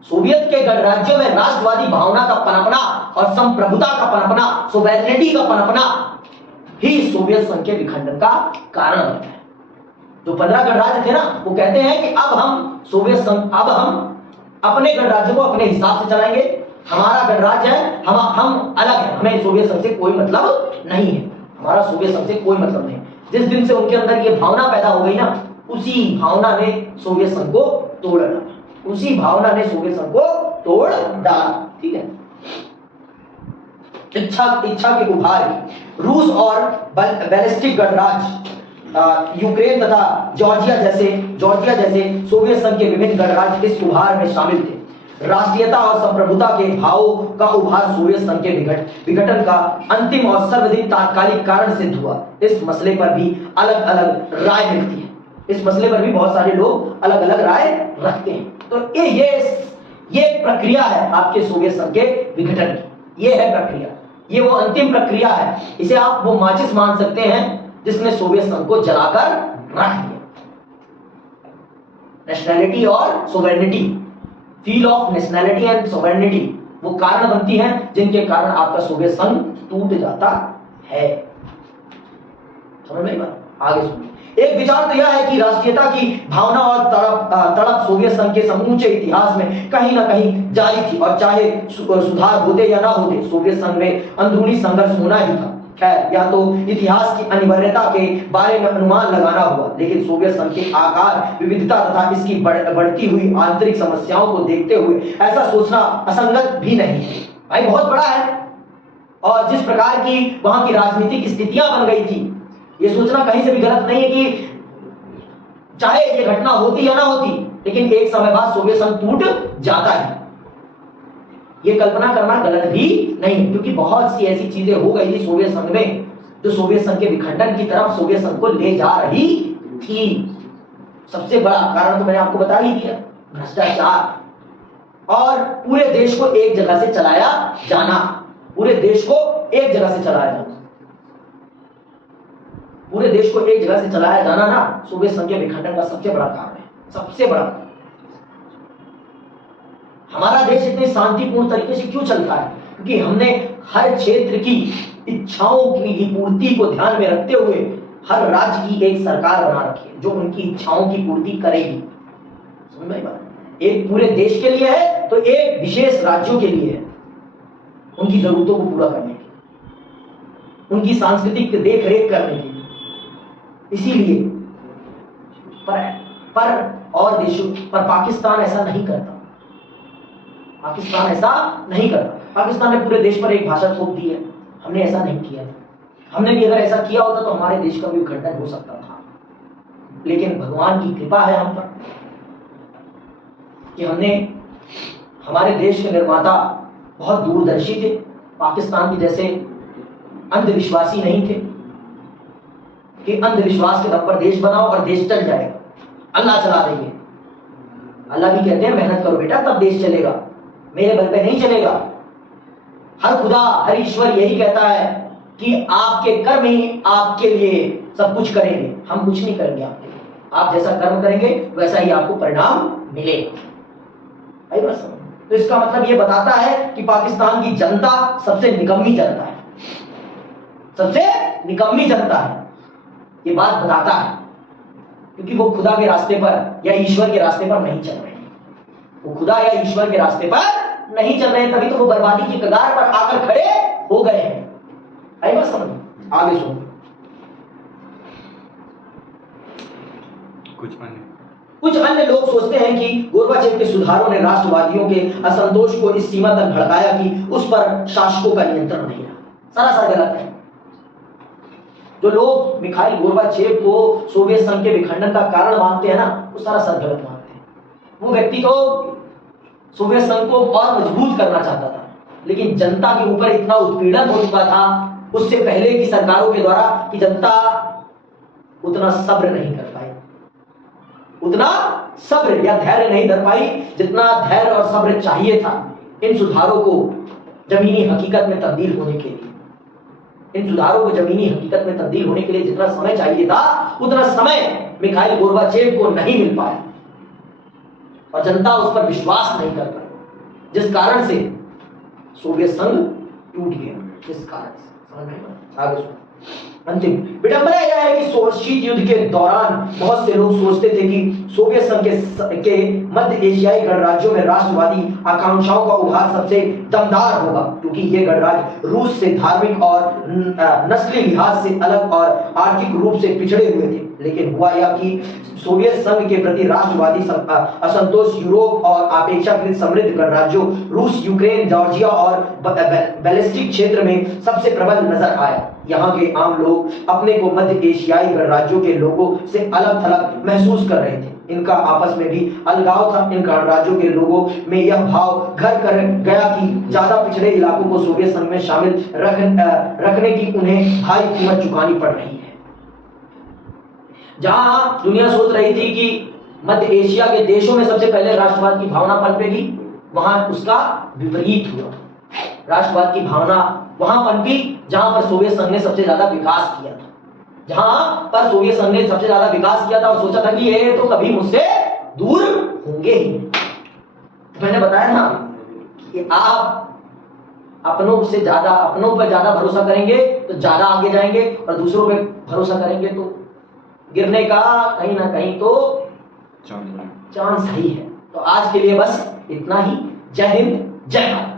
सोवियत के गणराज्यों में राष्ट्रवादी भावना का पनपना और संप्रभुता का पनपना, सोवेरेनिटी का पनपना ही सोवियत संघ के विखंडन का कारण बनता है। जो 15 गणराज्य थे ना, वो कहते हैं कि अब हम अपने गणराज्य को अपने हिसाब से चलाएंगे, हमारा गणराज्य है, हम अलग हैं, हमें सोवियत संघ से कोई मतलब नहीं है, हमारा सोवियत संघ से कोई मतलब नहीं। जिस दिन से उनके अंदर ये भावना पैदा हो गई ना, उसी भावना ने सोवियत संघ को तोड़ डाला। ठीक है, इच्छा के उभार की रूस और बैलिस्टिक गणराज्य, यूक्रेन तथा जॉर्जिया जैसे सोवियत संघ के विभिन्न गणराज्य इस उभार में शामिल थे। राष्ट्रीयता और संप्रभुता के भावों का उभार सोवियत संघ के विघटन का अंतिम और सर्वाधिक तात्कालिक कारण सिद्ध हुआ। इस मसले पर भी अलग अलग राय मिलती है, इस मसले पर भी बहुत सारे लोग अलग अलग राय रखते हैं। तो ये प्रक्रिया है आपके सोवियत संघ के विघटन की, ये है प्रक्रिया, ये वो अंतिम प्रक्रिया है। इसे आप वो माचिस मान सकते हैं जिसने सोवियत संघ को जलाकर रख दिया। नेशनैलिटी और सोवेरेनिटी, फील ऑफ नेशनैलिटी एंड सोवेरेनिटी, वो कारण बनती हैं जिनके कारण आपका सोवियत संघ टूट जाता है। समझ में बात? आगे सुनिए। एक विचार तो यह है कि राष्ट्रीयता की भावना और तड़प सोवियत संघ के समूचे इतिहास में कहीं ना कहीं जारी थी, और चाहे सुधार होते या ना होते, सोवियत संघ में अंदरूनी संघर्ष होना ही था। खैर, यह तो इतिहास की अनिवार्यता के बारे में अनुमान लगाना हुआ, लेकिन सोवियत संघ के आकार, विविधता तथा इसकी बढ़ती हुई आंतरिक समस्याओं को देखते हुए ऐसा सोचना असंगत भी नहीं है। भाई बहुत बड़ा है, और जिस प्रकार की वहां की राजनीतिक स्थितियां बन गई थी, ये सोचना कहीं से भी गलत नहीं है कि चाहे ये घटना होती या ना होती, लेकिन एक समय बाद सोवियत संघ टूट जाता है। ये कल्पना करना गलत भी नहीं, क्योंकि बहुत सी ऐसी चीजें हो गई थी सोवियत संघ में जो सोवियत संघ के विखंडन की तरफ सोवियत संघ को ले जा रही थी। सबसे बड़ा कारण तो मैंने आपको बता ही दिया, भ्रष्टाचार, और पूरे देश को एक जगह से चलाया जाना। पूरे देश को एक जगह से चलाया जाना, पूरे देश को एक जगह से चलाया जाना ना सोवियत संघ के विखंडन का सबसे बड़ा कारण है, सबसे बड़ा। हमारा देश इतने शांतिपूर्ण तरीके से क्यों चलता है? क्योंकि हमने हर क्षेत्र की इच्छाओं की पूर्ति को ध्यान में रखते हुए हर राज्य की एक सरकार बना रखी है जो उनकी इच्छाओं की पूर्ति करेगी। समझ में बात? एक पूरे देश के लिए है तो एक विशेष राज्यों के लिए है, उनकी जरूरतों को पूरा करने के लिए, उनकी सांस्कृतिक देख रेख करने के लिए। इसीलिए पर और देशों पर पाकिस्तान ऐसा नहीं करता। पाकिस्तान ऐसा नहीं करता। पाकिस्तान ने पूरे देश पर एक भाषा थोप दी है, हमने ऐसा नहीं किया। हमने भी अगर ऐसा किया होता तो हमारे देश का भी विखंडन हो सकता था, लेकिन भगवान की कृपा है हम पर कि हमने, हमारे देश के निर्माता बहुत दूरदर्शी थे, पाकिस्तान के जैसे अंधविश्वासी नहीं थे कि अंधविश्वास के दम पर देश बनाओ और देश चल जाएगा, अल्लाह चला देंगे। अल्लाह भी कहते हैं मेहनत करो बेटा तब देश चलेगा, मेरे बल पे नहीं चलेगा। हर खुदा, हर ईश्वर यही कहता है कि आपके कर्म ही आपके लिए सब कुछ करेंगे, हम कुछ नहीं करेंगे आपके लिए। आप जैसा कर्म करेंगे वैसा ही आपको परिणाम मिलेगा। बस, तो इसका मतलब ये बताता है कि पाकिस्तान की जनता सबसे निकम्मी जनता है, सबसे निकम्मी जनता है। ये बात बताता है क्योंकि वो खुदा के रास्ते पर या ईश्वर के रास्ते पर नहीं चल रहे हैं। वो खुदा या ईश्वर के रास्ते पर नहीं चल रहे हैं, तभी तो वो बर्बादी की कगार पर आकर खड़े हो गए हैं। आई बात समझ? आगे सुनो। कुछ अन्य लोग सोचते हैं कि गोर्बाचेव के सुधारों ने राष्ट्रवादियों के असंतोष को इस सीमा तक भड़काया कि उस पर शासकों का नियंत्रण नहीं रहा। सरासर गलत है। जो लोग मिखाइल गोर्बाचेव को सोवियत संघ के विखंडन का कारण मानते हैं ना, वो सरासर गलत मानते हैं। वो व्यक्ति तो सोवियत संघ को और मजबूत करना चाहता था, लेकिन जनता के ऊपर इतना उत्पीड़न हो चुका था उससे पहले की सरकारों के द्वारा कि जनता उतना सब्र नहीं कर पाई, उतना सब्र या धैर्य नहीं धर पाई जितना धैर्य और सब्र चाहिए था इन सुधारों को जमीनी हकीकत में तब्दील होने के लिए। इन सुधारों को जमीनी हकीकत में तब्दील होने के लिए जितना समय चाहिए था उतना समय मिखाइल गोर्बाचेव को नहीं मिल पाया और जनता उस पर विश्वास नहीं कर पाई, जिस कारण से सोवियत संघ टूट गया। जिस कारण से समझ में आगे सुनो। अंतिम विडंबना यह है कि शीत युद्ध के दौरान बहुत से लोग सोचते थे कि सोवियत संघ के मध्य एशियाई गणराज्यों में राष्ट्रवादी आकांक्षाओं का उभार सबसे दमदार होगा, क्योंकि ये गणराज्य रूस से धार्मिक और नस्ली लिहाज से अलग और आर्थिक रूप से पिछड़े हुए थे। लेकिन हुआ यह कि सोवियत संघ के प्रति राष्ट्रवादी असंतोष यूरोप और अपेक्षाकृत समृद्ध गणराज्यों रूस, यूक्रेन, जॉर्जिया और बैलिस्टिक क्षेत्र में सबसे प्रबल नजर आया। यहाँ के आम लोग अपने को मध्य एशियाई गणराज्यों के लोगों से अलग थलग महसूस कर रहे थे। इनका आपस में भी अलगाव था। इन गणराज्यों के लोगों में यह भाव घर कर गया कि ज्यादा पिछड़े इलाकों को सोवियत संघ में शामिल रखने की उन्हें भारी कीमत चुकानी पड़ रही है। जहां दुनिया सोच रही थी कि मध्य एशिया के देशों में सबसे पहले राष्ट्रवाद की भावना पनपेगी, वहां उसका विपरीत हुआ। राष्ट्रवाद की भावना वहां पनपी जहां पर सोवियत संघ ने सबसे ज्यादा विकास किया था। जहां पर सोवियत संघ ने सबसे ज्यादा विकास किया था और सोचा था कि ये तो कभी मुझसे दूर होंगे ही। तो मैंने बताया ना कि आप अपनों पर ज्यादा भरोसा करेंगे तो ज्यादा आगे जाएंगे, और दूसरों पे भरोसा करेंगे तो गिरने का कहीं ना कहीं तो चांस ही है। तो आज के लिए बस इतना ही। जय हिंद, जय भारत।